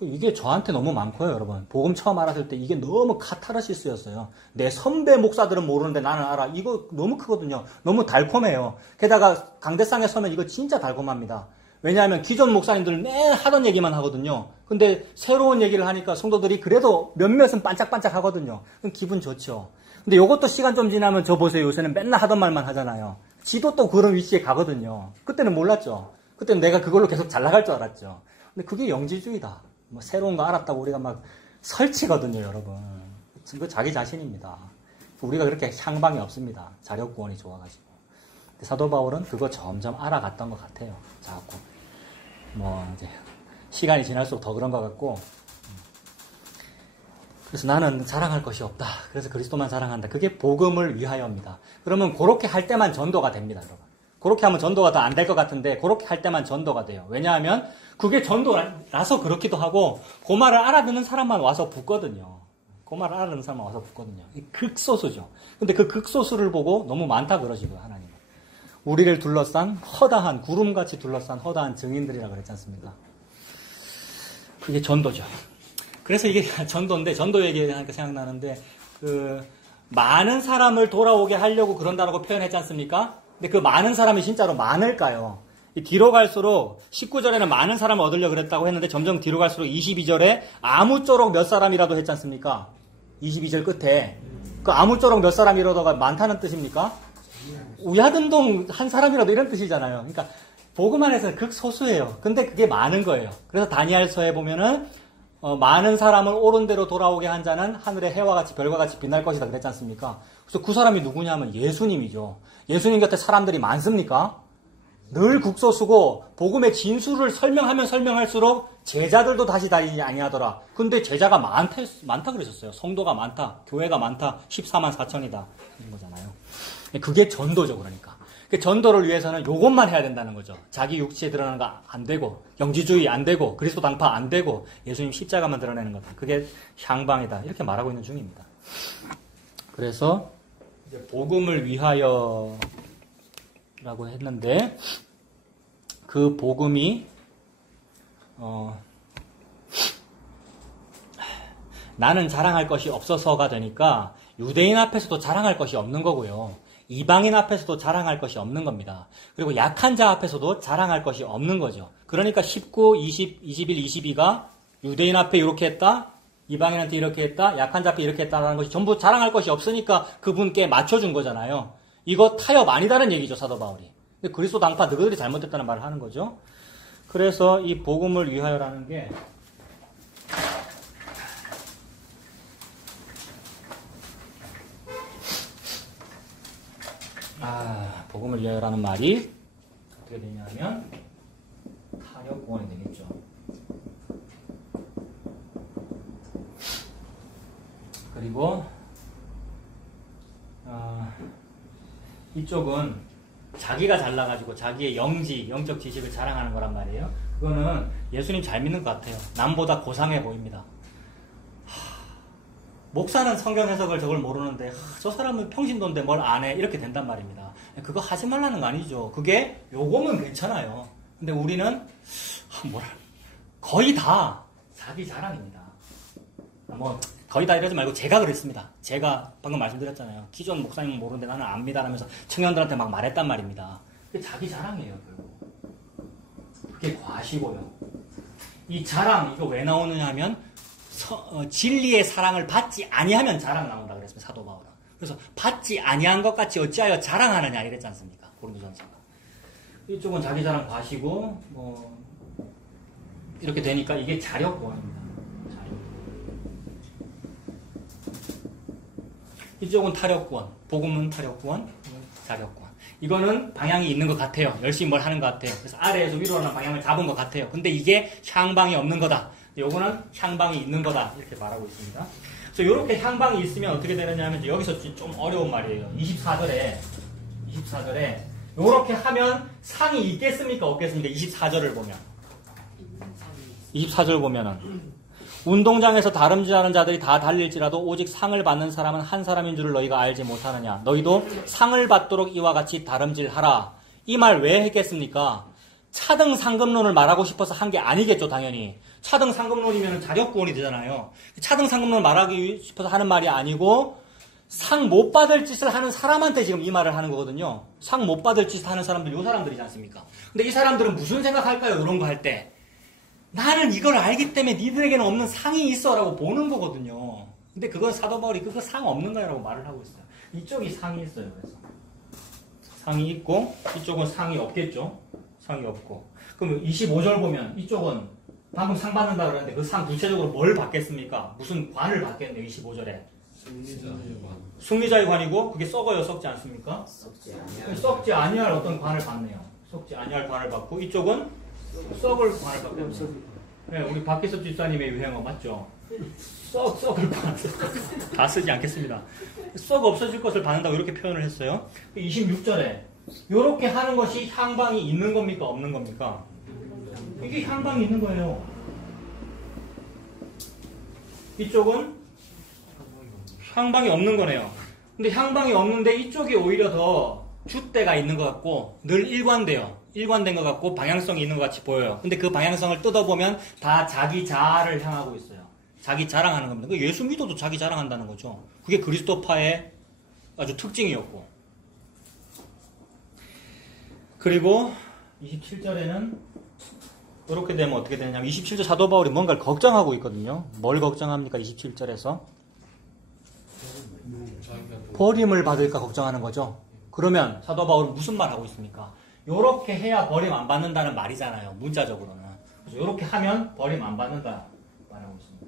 이게 저한테 너무 많고요, 여러분. 복음 처음 알았을 때 이게 너무 카타르시스였어요. 내 선배 목사들은 모르는데 나는 알아. 이거 너무 크거든요. 너무 달콤해요. 게다가 강대상에 서면 이거 진짜 달콤합니다. 왜냐하면 기존 목사님들 맨 하던 얘기만 하거든요. 근데 새로운 얘기를 하니까 성도들이 그래도 몇몇은 반짝반짝 하거든요. 그럼 기분 좋죠. 근데 이것도 시간 좀 지나면 저 보세요. 요새는 맨날 하던 말만 하잖아요. 지도 또 그런 위치에 가거든요. 그때는 몰랐죠. 그때는 내가 그걸로 계속 잘 나갈 줄 알았죠. 근데 그게 영지주의다. 뭐 새로운 거 알았다고 우리가 막 설치거든요, 여러분. 그거 자기 자신입니다. 우리가 그렇게 향방이 없습니다. 자력구원이 좋아가지고. 근데 사도 바울은 그거 점점 알아갔던 것 같아요. 자꾸 뭐 이제 시간이 지날수록 더 그런 것 같고. 그래서 나는 자랑할 것이 없다. 그래서 그리스도만 자랑한다. 그게 복음을 위하여입니다. 그러면 그렇게 할 때만 전도가 됩니다, 여러분. 그렇게 하면 전도가 더 안 될 것 같은데 그렇게 할 때만 전도가 돼요. 왜냐하면 그게 전도라서 그렇기도 하고 그 말을 알아듣는 사람만 와서 붙거든요. 그 말을 알아듣는 사람만 와서 붙거든요. 극소수죠. 근데 그 극소수를 보고 너무 많다 그러시고요, 하나님은. 우리를 둘러싼 허다한 구름같이 둘러싼 허다한 증인들이라 그랬지 않습니까? 그게 전도죠. 그래서 이게 전도인데 전도 얘기하니까 생각나는데 많은 사람을 돌아오게 하려고 그런다라고 표현했지 않습니까? 근데 그 많은 사람이 진짜로 많을까요? 뒤로 갈수록 19절에는 많은 사람을 얻으려고 그랬다고 했는데 점점 뒤로 갈수록 22절에 아무쪼록 몇 사람이라도 했지 않습니까? 22절 끝에 그 아무쪼록 몇 사람이라도가 많다는 뜻입니까? 우야든동 한 사람이라도 이런 뜻이잖아요. 그러니까 복음 안에서는 극소수예요. 근데 그게 많은 거예요. 그래서 다니엘서에 보면은 많은 사람을 옳은 대로 돌아오게 한 자는 하늘의 해와 같이 별과 같이 빛날 것이다 그랬지 않습니까? 그래서 그 사람이 누구냐면 예수님이죠. 예수님 곁에 사람들이 많습니까? 늘 극소수고 복음의 진수를 설명하면 설명할수록 제자들도 다시 다니지 아니하더라. 근데 제자가 많다 그러셨어요. 성도가 많다, 교회가 많다, 14만 4천이다 이런 거잖아요. 그게 전도죠. 그러니까 그 전도를 위해서는 요것만 해야 된다는 거죠. 자기 육체에 드러나는 거 안 되고, 영지주의 안 되고, 그리스도 당파 안 되고, 예수님 십자가만 드러내는 거다. 그게 향방이다. 이렇게 말하고 있는 중입니다. 그래서 이제 복음을 위하여라고 했는데 그 복음이 나는 자랑할 것이 없어서가 되니까 유대인 앞에서도 자랑할 것이 없는 거고요. 이방인 앞에서도 자랑할 것이 없는 겁니다. 그리고 약한 자 앞에서도 자랑할 것이 없는 거죠. 그러니까 19, 20, 21, 22가 유대인 앞에 이렇게 했다, 이방인한테 이렇게 했다, 약한 자 앞에 이렇게 했다라는 것이 전부 자랑할 것이 없으니까 그분께 맞춰준 거잖아요. 이거 타협 아니다는 얘기죠, 사도 바울이. 근데 그리스도 당파 너희들이 잘못했다는 말을 하는 거죠. 그래서 이 복음을 위하여라는 게 복음을 위하여라는 말이 어떻게 되냐면 타협구원이 되겠죠. 그리고 이쪽은 자기가 잘나가지고 자기의 영적 지식을 자랑하는 거란 말이에요. 그거는 예수님 잘 믿는 것 같아요. 남보다 고상해 보입니다. 목사는 성경 해석을 저걸 모르는데 저 사람은 평신도인데 뭘 안 해 이렇게 된단 말입니다. 그거 하지 말라는 거 아니죠. 그게 요거면 괜찮아요. 근데 우리는 거의 다 자기 자랑입니다. 거의 다 이러지 말고 제가 그랬습니다. 제가 방금 말씀드렸잖아요. 기존 목사님은 모르는데 나는 압니다 라면서 청년들한테 막 말했단 말입니다. 그게 자기 자랑이에요. 결국. 그게 과시고요. 이 자랑 이거 왜 나오느냐 하면 진리의 사랑을 받지 아니하면 자랑 나온다 그랬습니다. 사도 바울은. 그래서 받지 아니한 것 같이 어찌하여 자랑하느냐 이랬지 않습니까? 고린도전서가. 이쪽은 자기 자랑 과시고 이렇게 되니까 이게 자력구원입니다. 이쪽은 타력구원, 복음은 타력구원, 자력구원. 이거는 방향이 있는 것 같아요. 열심히 뭘 하는 것 같아요. 그래서 아래에서 위로 하는 방향을 잡은 것 같아요. 근데 이게 향방이 없는 거다. 요거는 향방이 있는 거다. 이렇게 말하고 있습니다. 그래서 이렇게 향방이 있으면 어떻게 되느냐 하면 여기서 좀 어려운 말이에요. 24절에 요렇게 하면 상이 있겠습니까? 없겠습니까? 24절을 보면. 24절 보면은 운동장에서 다름질하는 자들이 다 달릴지라도 오직 상을 받는 사람은 한 사람인 줄을 너희가 알지 못하느냐. 너희도 상을 받도록 이와 같이 다름질하라. 이 말 왜 했겠습니까? 차등 상급론을 말하고 싶어서 한 게 아니겠죠, 당연히. 차등 상급론이면 자력구원이 되잖아요. 차등 상급론을 말하기 싶어서 하는 말이 아니고 상 못 받을 짓을 하는 사람한테 지금 이 말을 하는 거거든요. 상 못 받을 짓을 하는 사람들, 요 사람들이지 않습니까? 근데 이 사람들은 무슨 생각할까요? 이런 거 할 때. 나는 이걸 알기 때문에 니들에게는 없는 상이 있어 라고 보는 거거든요. 근데 그건 사도 바울이 그거 상 없는 거야 라고 말을 하고 있어요. 이쪽이 상이 있어요. 그래서 상이 있고 이쪽은 상이 없겠죠. 상이 없고. 그럼 25절 보면 이쪽은 방금 상 받는다 그러는데 그 상 구체적으로 뭘 받겠습니까? 무슨 관을 받겠네요. 25절에. 승리자의 관이고 그게 썩어요. 썩지 않습니까? 썩지 아니할 어떤 관을 받네요. 썩지 아니할 관을 받고 이쪽은 썩을 관을 받고. 네, 우리 박기섭 집사님의 유행어 맞죠? 썩을 관. 다 쓰지 않겠습니다. 썩 없어질 것을 받는다고 이렇게 표현을 했어요. 26절에 이렇게 하는 것이 향방이 있는 겁니까? 없는 겁니까? 이게 향방이 있는 거예요. 이쪽은 향방이 없는 거네요. 근데 향방이 없는데 이쪽이 오히려 더 줏대가 있는 것 같고 늘 일관된 것 같고 방향성이 있는 것 같이 보여요. 근데 그 방향성을 뜯어보면 다 자기 자아를 향하고 있어요. 자기 자랑하는 겁니다. 예수 믿어도 자기 자랑한다는 거죠. 그게 그리스도파의 아주 특징이었고. 그리고 27절에는 이렇게 되면 어떻게 되냐면 27절 사도 바울이 뭔가를 걱정하고 있거든요. 뭘 걱정합니까? 27절에서 버림을 받을까 걱정하는 거죠. 그러면 사도 바울은 무슨 말 하고 있습니까? 요렇게 해야 버림 안 받는다는 말이잖아요. 문자적으로는. 그래서 요렇게 하면 버림 안 받는다 말하고 있습니다.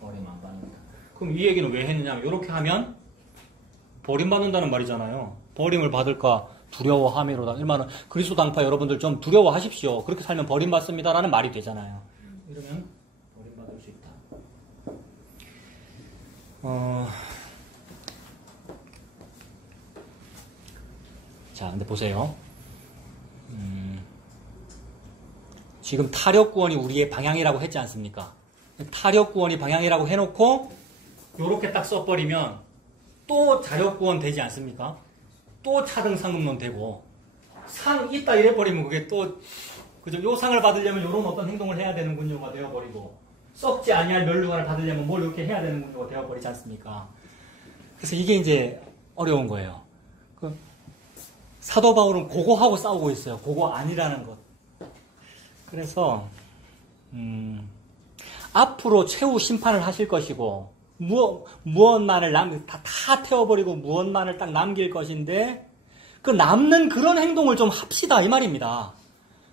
버림 안 받는다. 그럼 이 얘기는 왜 했느냐면 요렇게 하면 버림 받는다는 말이잖아요. 버림을 받을까 두려워함이로다. 이러면 그리스도 당파 여러분들 좀 두려워하십시오. 그렇게 살면 버림 받습니다라는 말이 되잖아요. 이러면 버림 받을 수 있다. 자, 근데 보세요. 지금 타력구원이 우리의 방향이라고 했지 않습니까? 타력구원이 방향이라고 해놓고 요렇게 딱 써버리면 또 자력구원 되지 않습니까? 또 차등상급론 되고 상 있다 이래버리면 그게 또 그죠? 요 상을 받으려면 요런 어떤 행동을 해야 되는군요가 되어버리고 썩지 아니할 멸류관을 받으려면 뭘 이렇게 해야 되는군요가 되어버리지 않습니까? 그래서 이게 이제 어려운 거예요. 사도 바울은 그거하고 싸우고 있어요. 그거 아니라는 것. 그래서 앞으로 최후 심판을 하실 것이고 무엇만을 다 태워버리고 무엇만을 딱 남길 것인데 그 남는 그런 행동을 좀 합시다 이 말입니다.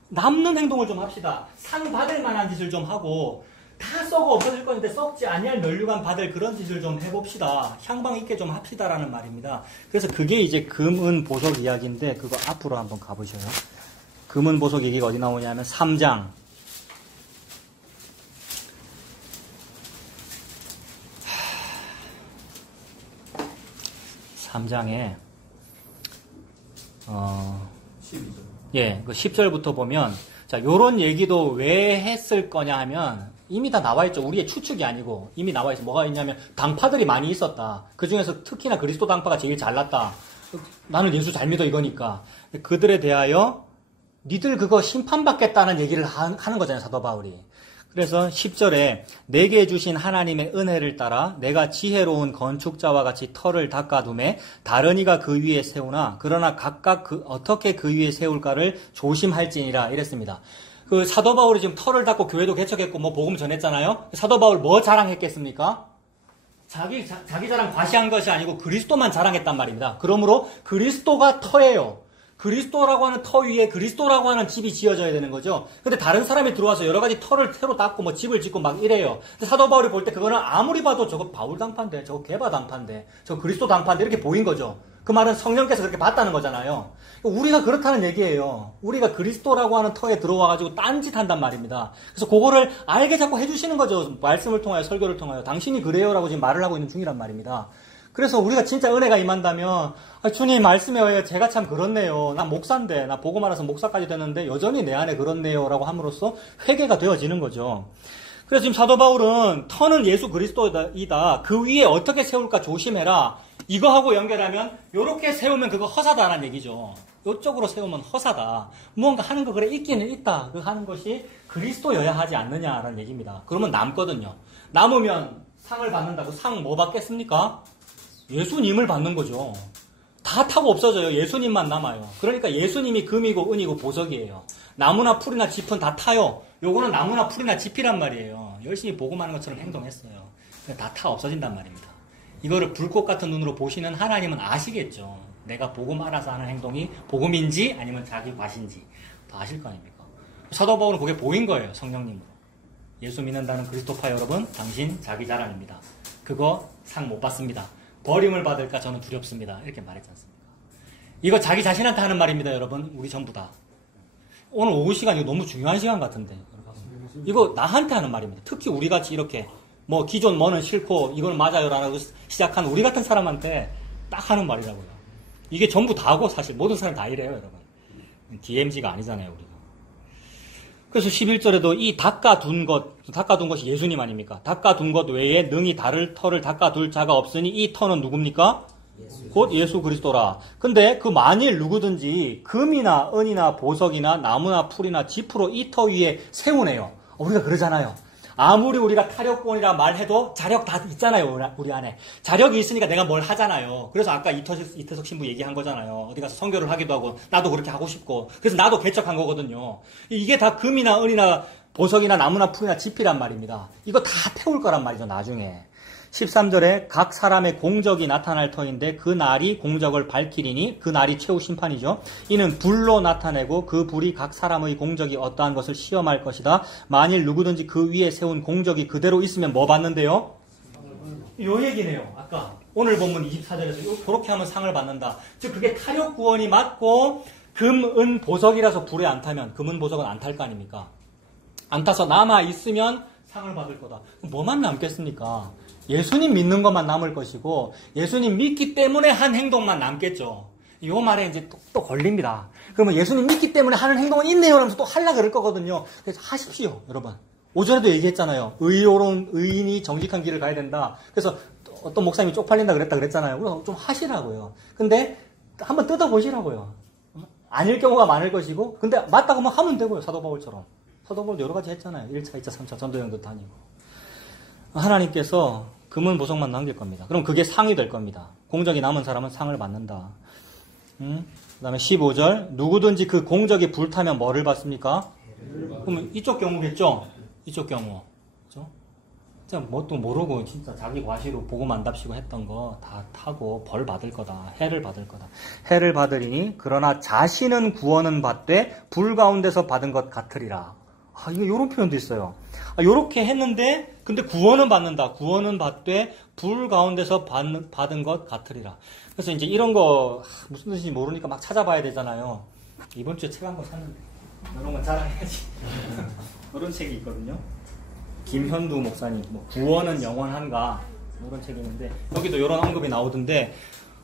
남는 행동을 좀 합시다. 상 받을 만한 짓을 좀 하고 다 썩어 없어질 건데 썩지 아니할 멸류관 받을 그런 짓을 좀 해봅시다. 향방 있게 좀 합시다라는 말입니다. 그래서 그게 이제 금은 보석 이야기인데 그거 앞으로 한번 가보셔요. 금은 보석 얘기가 어디 나오냐면 3장 3장에 12절. 그 10절부터 보면 자, 요런 얘기도 왜 했을 거냐 하면 이미 다 나와 있죠. 우리의 추측이 아니고 이미 나와 있어. 뭐가 있냐면 당파들이 많이 있었다. 그 중에서 특히나 그리스도 당파가 제일 잘났다. 나는 예수 잘 믿어 이거니까. 그들에 대하여 니들 그거 심판받겠다는 얘기를 하는 거잖아요. 사도 바울이. 그래서 10절에 내게 주신 하나님의 은혜를 따라 내가 지혜로운 건축자와 같이 터를 닦아두매 다른 이가 그 위에 세우나 그러나 각각 어떻게 그 위에 세울까를 조심할지니라 이랬습니다. 그 사도 바울이 지금 터를 닦고 교회도 개척했고 뭐 복음 전했잖아요. 사도 바울 뭐 자랑했겠습니까? 자기 자랑 과시한 것이 아니고 그리스도만 자랑했단 말입니다. 그러므로 그리스도가 터예요. 그리스도라고 하는 터 위에 그리스도라고 하는 집이 지어져야 되는 거죠. 근데 다른 사람이 들어와서 여러 가지 터를 새로 닦고 뭐 집을 짓고 막 이래요. 근데 사도 바울이 볼 때 그거는 아무리 봐도 저거 바울 당파인데, 저거 게바 당파인데, 저거 그리스도 당파인데 이렇게 보인 거죠. 그 말은 성령께서 그렇게 봤다는 거잖아요. 우리가 그렇다는 얘기예요. 우리가 그리스도라고 하는 터에 들어와가지고 딴짓 한단 말입니다. 그래서 그거를 알게 자꾸 해주시는 거죠. 말씀을 통하여, 설교를 통하여. 당신이 그래요라고 지금 말을 하고 있는 중이란 말입니다. 그래서 우리가 진짜 은혜가 임한다면 주님 말씀에 의해 제가 참 그렇네요. 나 목사인데 나 보고 말아서 목사까지 됐는데 여전히 내 안에 그렇네요 라고 함으로써 회개가 되어지는 거죠. 그래서 지금 사도 바울은 터는 예수 그리스도이다. 그 위에 어떻게 세울까 조심해라. 이거하고 연결하면 요렇게 세우면 그거 허사다라는 얘기죠. 요쪽으로 세우면 허사다. 무언가 하는 거 그래 있기는 있다. 그 하는 것이 그리스도여야 하지 않느냐라는 얘기입니다. 그러면 남거든요. 남으면 상을 받는다고 상 뭐 받겠습니까? 예수님을 받는 거죠. 다 타고 없어져요. 예수님만 남아요. 그러니까 예수님이 금이고 은이고 보석이에요. 나무나 풀이나 짚은 다 타요. 요거는 나무나 풀이나 짚이란 말이에요. 열심히 보고만 하는 것처럼 행동했어요. 다 타 없어진단 말입니다. 이거를 불꽃 같은 눈으로 보시는 하나님은 아시겠죠. 내가 보고 말아서 하는 행동이 복음인지 아니면 자기 과신지 다 아실 거 아닙니까? 사도 바울은 그게 보인 거예요. 성령님으로. 예수 믿는다는 그리스도파 여러분, 당신 자기 자랑입니다. 그거 상 못 받습니다. 버림을 받을까 저는 두렵습니다. 이렇게 말했지 않습니까? 이거 자기 자신한테 하는 말입니다, 여러분. 우리 전부 다. 오늘 오후 시간 이거 너무 중요한 시간 같은데. 이거 나한테 하는 말입니다. 특히 우리 같이 이렇게 뭐 기존 뭐는 싫고 이건 맞아요라고 시작한 우리 같은 사람한테 딱 하는 말이라고요. 이게 전부 다고 사실 모든 사람 다 이래요, 여러분. DMZ가 아니잖아요, 우리가. 그래서 11절에도 이 닦아둔 것이 예수님 아닙니까? 닦아둔 것 외에 능히 다를 터를 닦아둘 자가 없으니 이 터는 누굽니까? 곧 예수 그리스도라. 근데 그 만일 누구든지 금이나 은이나 보석이나 나무나 풀이나 짚으로 이 터 위에 세우네요. 우리가 그러잖아요. 아무리 우리가 타력권이라 말해도 자력 다 있잖아요, 우리 안에. 자력이 있으니까 내가 뭘 하잖아요. 그래서 아까 이태석 신부 얘기한 거잖아요. 어디 가서 선교를 하기도 하고, 나도 그렇게 하고 싶고. 그래서 나도 개척한 거거든요. 이게 다 금이나 은이나 보석이나 나무나 풀이나 짚이란 말입니다. 이거 다 태울 거란 말이죠, 나중에. 13절에 각 사람의 공적이 나타날 터인데 그 날이 공적을 밝히리니 그 날이 최후 심판이죠. 이는 불로 나타내고 그 불이 각 사람의 공적이 어떠한 것을 시험할 것이다. 만일 누구든지 그 위에 세운 공적이 그대로 있으면 뭐 받는데요? 요 얘기네요. 아까 오늘 본문 24절에서 그렇게 하면 상을 받는다. 즉 그게 타력 구원이 맞고 금, 은, 보석이라서 불에 안 타면 금은 보석은 안 탈 거 아닙니까? 안 타서 남아 있으면 상을 받을 거다. 뭐만 남겠습니까? 예수님 믿는 것만 남을 것이고 예수님 믿기 때문에 한 행동만 남겠죠. 이 말에 이제 또 걸립니다. 그러면 예수님 믿기 때문에 하는 행동은 있네요 하면서 또 하려고 그럴 거거든요. 그래서 하십시오, 여러분. 오전에도 얘기했잖아요. 의인이 정직한 길을 가야 된다. 그래서 어떤 목사님이 쪽팔린다 그랬잖아요. 그래서 좀 하시라고요. 근데 한번 뜯어보시라고요. 아닐 경우가 많을 것이고 근데 맞다고 하면 되고요. 사도 바울처럼. 사도 바울도 여러 가지 했잖아요. 1차, 2차, 3차 전도여행도 다니고. 하나님께서 금은 보석만 남길 겁니다. 그럼 그게 상이 될 겁니다. 공적이 남은 사람은 상을 받는다. 그 다음에 15절 누구든지 그 공적이 불타면 뭐를 받습니까? 그러면 이쪽 경우겠죠? 이쪽 경우. 그죠? 진짜 뭣도 모르고 진짜 자기 과시로 보고만답시고 했던 거 다 타고 벌 받을 거다. 해를 받을 거다. 해를 받으리니 그러나 자신은 구원은 받되 불 가운데서 받은 것 같으리라. 이거 요런 표현도 있어요. 요렇게 했는데 근데 구원은 받는다. 구원은 받되 불 가운데서 받은 것 같으리라. 그래서 이제 이런 거 무슨 뜻인지 모르니까 막 찾아봐야 되잖아요. 이번 주에 책 한 권 샀는데 이런 건 자랑해야지. 이런 책이 있거든요. 김현두 목사님 구원은 영원한가 이런 책이 있는데 여기도 이런 언급이 나오던데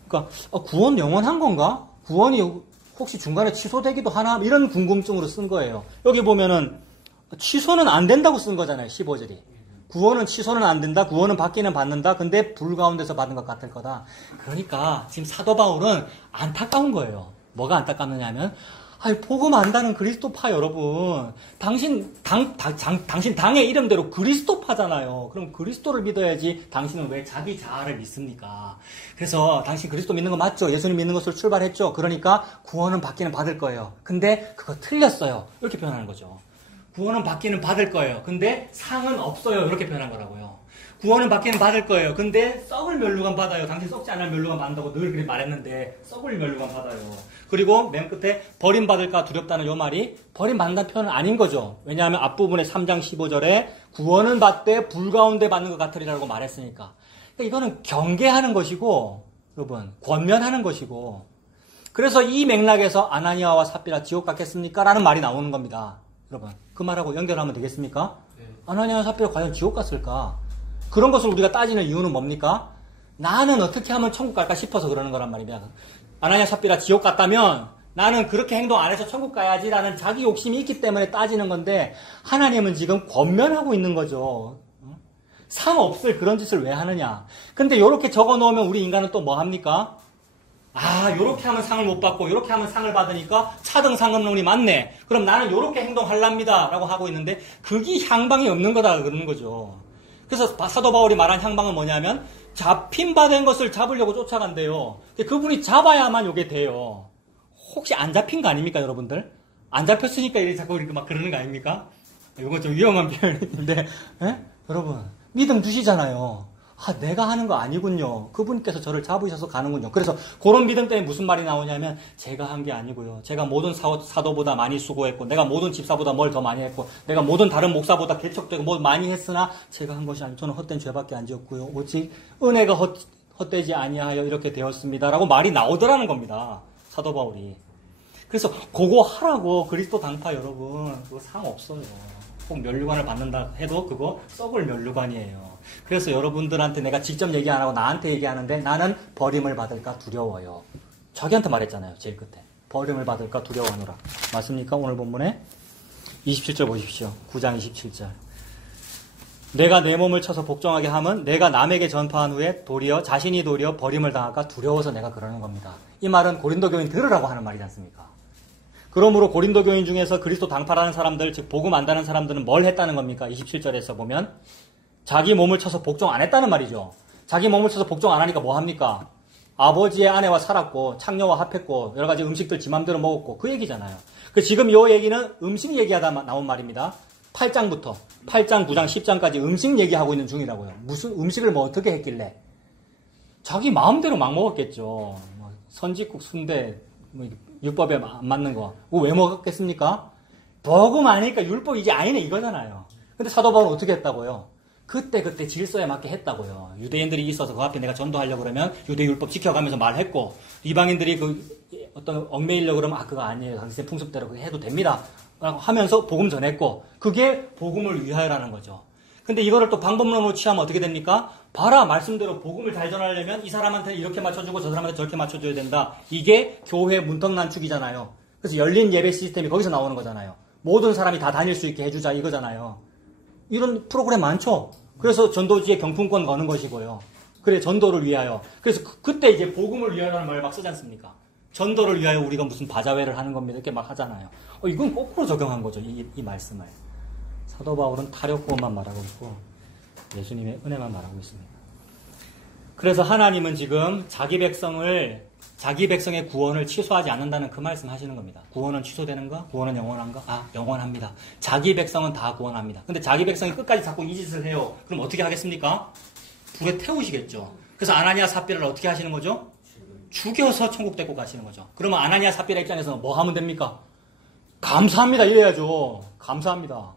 그러니까 구원 영원한 건가? 구원이 혹시 중간에 취소되기도 하나? 이런 궁금증으로 쓴 거예요. 여기 보면은 취소는 안 된다고 쓴 거잖아요. 15절이. 구원은 취소는 안 된다. 구원은 받기는 받는다. 근데 불 가운데서 받은 것 같을 거다. 그러니까 지금 사도 바울은 안타까운 거예요. 뭐가 안타깝느냐 하면 복음 안다는 그리스도파 여러분. 당신 당의 이름대로 그리스도파잖아요. 그럼 그리스도를 믿어야지 당신은 왜 자기 자아를 믿습니까? 그래서 당신 그리스도 믿는 거 맞죠? 예수님 믿는 것으로 출발했죠? 그러니까 구원은 받기는 받을 거예요. 근데 그거 틀렸어요. 이렇게 표현하는 거죠. 구원은 받기는 받을 거예요. 근데 상은 없어요. 이렇게 표현한 거라고요. 구원은 받기는 받을 거예요. 근데 썩을 멸류관 받아요. 당신 썩지 않을 멸류관 받는다고 늘 그렇게 말했는데 썩을 멸류관 받아요. 그리고 맨 끝에 버림받을까 두렵다는 요 말이 버림받는다는 표현은 아닌 거죠. 왜냐하면 앞부분에 3장 15절에 구원은 받되 불 가운데 받는 것 같으리라고 말했으니까. 그러니까 이거는 경계하는 것이고 여러분 권면하는 것이고 그래서 이 맥락에서 아나니아와 삽비라 지옥 갔겠습니까? 라는 말이 나오는 겁니다. 여러분 그 말하고 연결하면 되겠습니까? 네. 아나니아와 삽비라 과연 지옥 갔을까? 그런 것을 우리가 따지는 이유는 뭡니까? 나는 어떻게 하면 천국 갈까 싶어서 그러는 거란 말입니다. 아나니아 삽비라 지옥 갔다면 나는 그렇게 행동 안 해서 천국 가야지라는 자기 욕심이 있기 때문에 따지는 건데 하나님은 지금 권면하고 있는 거죠. 상 없을 그런 짓을 왜 하느냐. 근데 이렇게 적어 놓으면 우리 인간은 또 뭐 합니까? 요렇게 하면 상을 못 받고 요렇게 하면 상을 받으니까 차등 상급론이 맞네. 그럼 나는 요렇게 행동하랍니다 라고 하고 있는데 그게 향방이 없는 거다 그러는 거죠. 그래서 사도 바울이 말한 향방은 뭐냐면 잡힌 바 된 것을 잡으려고 쫓아간대요. 그분이 잡아야만 요게 돼요. 혹시 안 잡힌 거 아닙니까 여러분들? 안 잡혔으니까 이렇게 자꾸 이렇게 막 그러는 거 아닙니까? 이건 좀 위험한 표현인데 여러분 믿음 두시잖아요. 내가 하는 거 아니군요. 그분께서 저를 잡으셔서 가는군요. 그래서 그런 믿음 때문에 무슨 말이 나오냐면 제가 한 게 아니고요. 제가 모든 사도보다 많이 수고했고 내가 모든 집사보다 뭘 더 많이 했고 내가 모든 다른 목사보다 개척되고 뭘 많이 했으나 제가 한 것이 아니고 저는 헛된 죄밖에 안 지었고요. 오직 은혜가 헛되지 아니하여 이렇게 되었습니다. 라고 말이 나오더라는 겁니다. 사도 바울이. 그래서 그거 하라고 그리스도 당파 여러분 그거 상 없어요. 꼭 멸류관을 받는다 해도 그거 썩을 멸류관이에요. 그래서 여러분들한테 내가 직접 얘기 안 하고 나한테 얘기하는데 나는 버림을 받을까 두려워요. 자기한테 말했잖아요. 제일 끝에. 버림을 받을까 두려워하노라. 맞습니까? 오늘 본문에 27절 보십시오. 9장 27절. 내가 내 몸을 쳐서 복종하게 함은 내가 남에게 전파한 후에 자신이 도리어 버림을 당할까 두려워서 내가 그러는 겁니다. 이 말은 고린도 교인 들으라고 하는 말이지 않습니까? 그러므로 고린도 교인 중에서 그리스도 당파라는 사람들, 즉 복음 안다는 사람들은 뭘 했다는 겁니까? 27절에서 보면 자기 몸을 쳐서 복종 안 했다는 말이죠. 자기 몸을 쳐서 복종 안 하니까 뭐 합니까? 아버지의 아내와 살았고 창녀와 합했고 여러 가지 음식들 지 맘대로 먹었고 그 얘기잖아요. 지금 이 얘기는 음식 얘기하다 나온 말입니다. 8장부터 8장, 9장, 10장까지 음식 얘기하고 있는 중이라고요. 무슨 음식을 뭐 어떻게 했길래? 자기 마음대로 막 먹었겠죠. 뭐 선지국, 순대, 뭐 율법에 안 맞는 거. 왜 먹었겠습니까? 보고 마니까 율법이 이제 아니네 이거잖아요. 근데 사도 바울은 어떻게 했다고요? 그때 질서에 맞게 했다고요. 유대인들이 있어서 그 앞에 내가 전도하려고 그러면 유대율법 지켜가면서 말했고, 이방인들이 그 어떤 얽매이려고 그러면 그거 아니에요. 당신의 풍습대로 그렇게 해도 됩니다. 라고 하면서 복음 전했고, 그게 복음을 위하여라는 거죠. 근데 이거를 또 방법론으로 취하면 어떻게 됩니까? 봐라, 말씀대로 복음을 잘 전하려면 이 사람한테 이렇게 맞춰주고 저 사람한테 저렇게 맞춰줘야 된다. 이게 교회 문턱난축이잖아요. 그래서 열린 예배 시스템이 거기서 나오는 거잖아요. 모든 사람이 다 다닐 수 있게 해주자 이거잖아요. 이런 프로그램 많죠? 그래서 전도지에 경품권 거는 것이고요. 그래, 전도를 위하여. 그래서 그때 이제 복음을 위하여라는 말을 막 쓰지 않습니까? 전도를 위하여 우리가 무슨 바자회를 하는 겁니다. 이렇게 막 하잖아요. 이건 거꾸로 적용한 거죠. 이 말씀을. 사도 바울은 타협구원만 말하고 있고 예수님의 은혜만 말하고 있습니다. 그래서 하나님은 지금 자기 백성의 구원을 취소하지 않는다는 그 말씀 하시는 겁니다. 구원은 취소되는가? 구원은 영원한가? 영원합니다. 자기 백성은 다 구원합니다. 근데 자기 백성이 끝까지 자꾸 이 짓을 해요. 그럼 어떻게 하겠습니까? 불에 태우시겠죠. 그래서 아나니아 삽비라를 어떻게 하시는 거죠? 죽여서 천국 데리고 가시는 거죠. 그러면 아나니아 삽비라 입장에서는 뭐 하면 됩니까? 감사합니다 이래야죠. 감사합니다.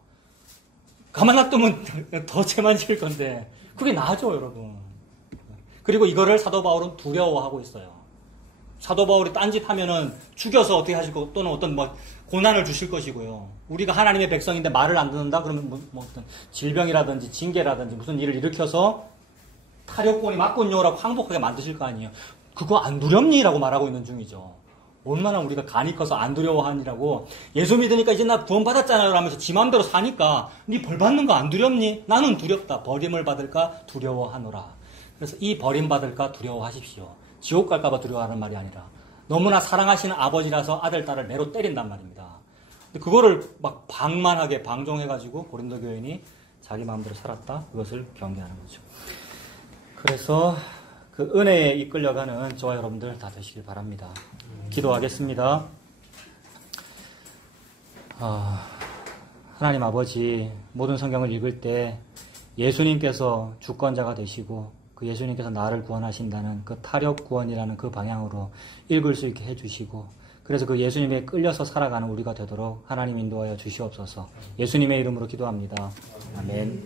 가만 놔두면 더 죄만 지을 건데 그게 나아죠, 여러분. 그리고 이거를 사도 바울은 두려워하고 있어요. 사도 바울이 딴짓 하면은 죽여서 어떻게 하실 거, 또는 어떤 고난을 주실 것이고요. 우리가 하나님의 백성인데 말을 안 듣는다? 그러면 어떤 질병이라든지 징계라든지 무슨 일을 일으켜서 타력권이 맞군요라고 항복하게 만드실 거 아니에요. 그거 안 두렵니라고 말하고 있는 중이죠. 얼마나 우리가 간이 커서 안 두려워하니라고. 예수 믿으니까 이제 나 구원 받았잖아요 라면서 지 마음대로 사니까 니 벌 받는 거 안 두렵니? 나는 두렵다. 버림을 받을까 두려워하노라. 그래서 이 버림받을까 두려워하십시오. 지옥 갈까봐 두려워하는 말이 아니라 너무나 사랑하시는 아버지라서 아들, 딸을 매로 때린단 말입니다. 근데 그거를 막 방만하게 방종해가지고 고린도 교인이 자기 마음대로 살았다. 그것을 경계하는 거죠. 그래서 그 은혜에 이끌려가는 저와 여러분들 다 되시길 바랍니다. 기도하겠습니다. 하나님 아버지, 모든 성경을 읽을 때 예수님께서 주권자가 되시고 그 예수님께서 나를 구원하신다는 그 타력 구원이라는 그 방향으로 읽을 수 있게 해주시고, 그래서 그 예수님에 끌려서 살아가는 우리가 되도록 하나님 인도하여 주시옵소서. 예수님의 이름으로 기도합니다. 아멘.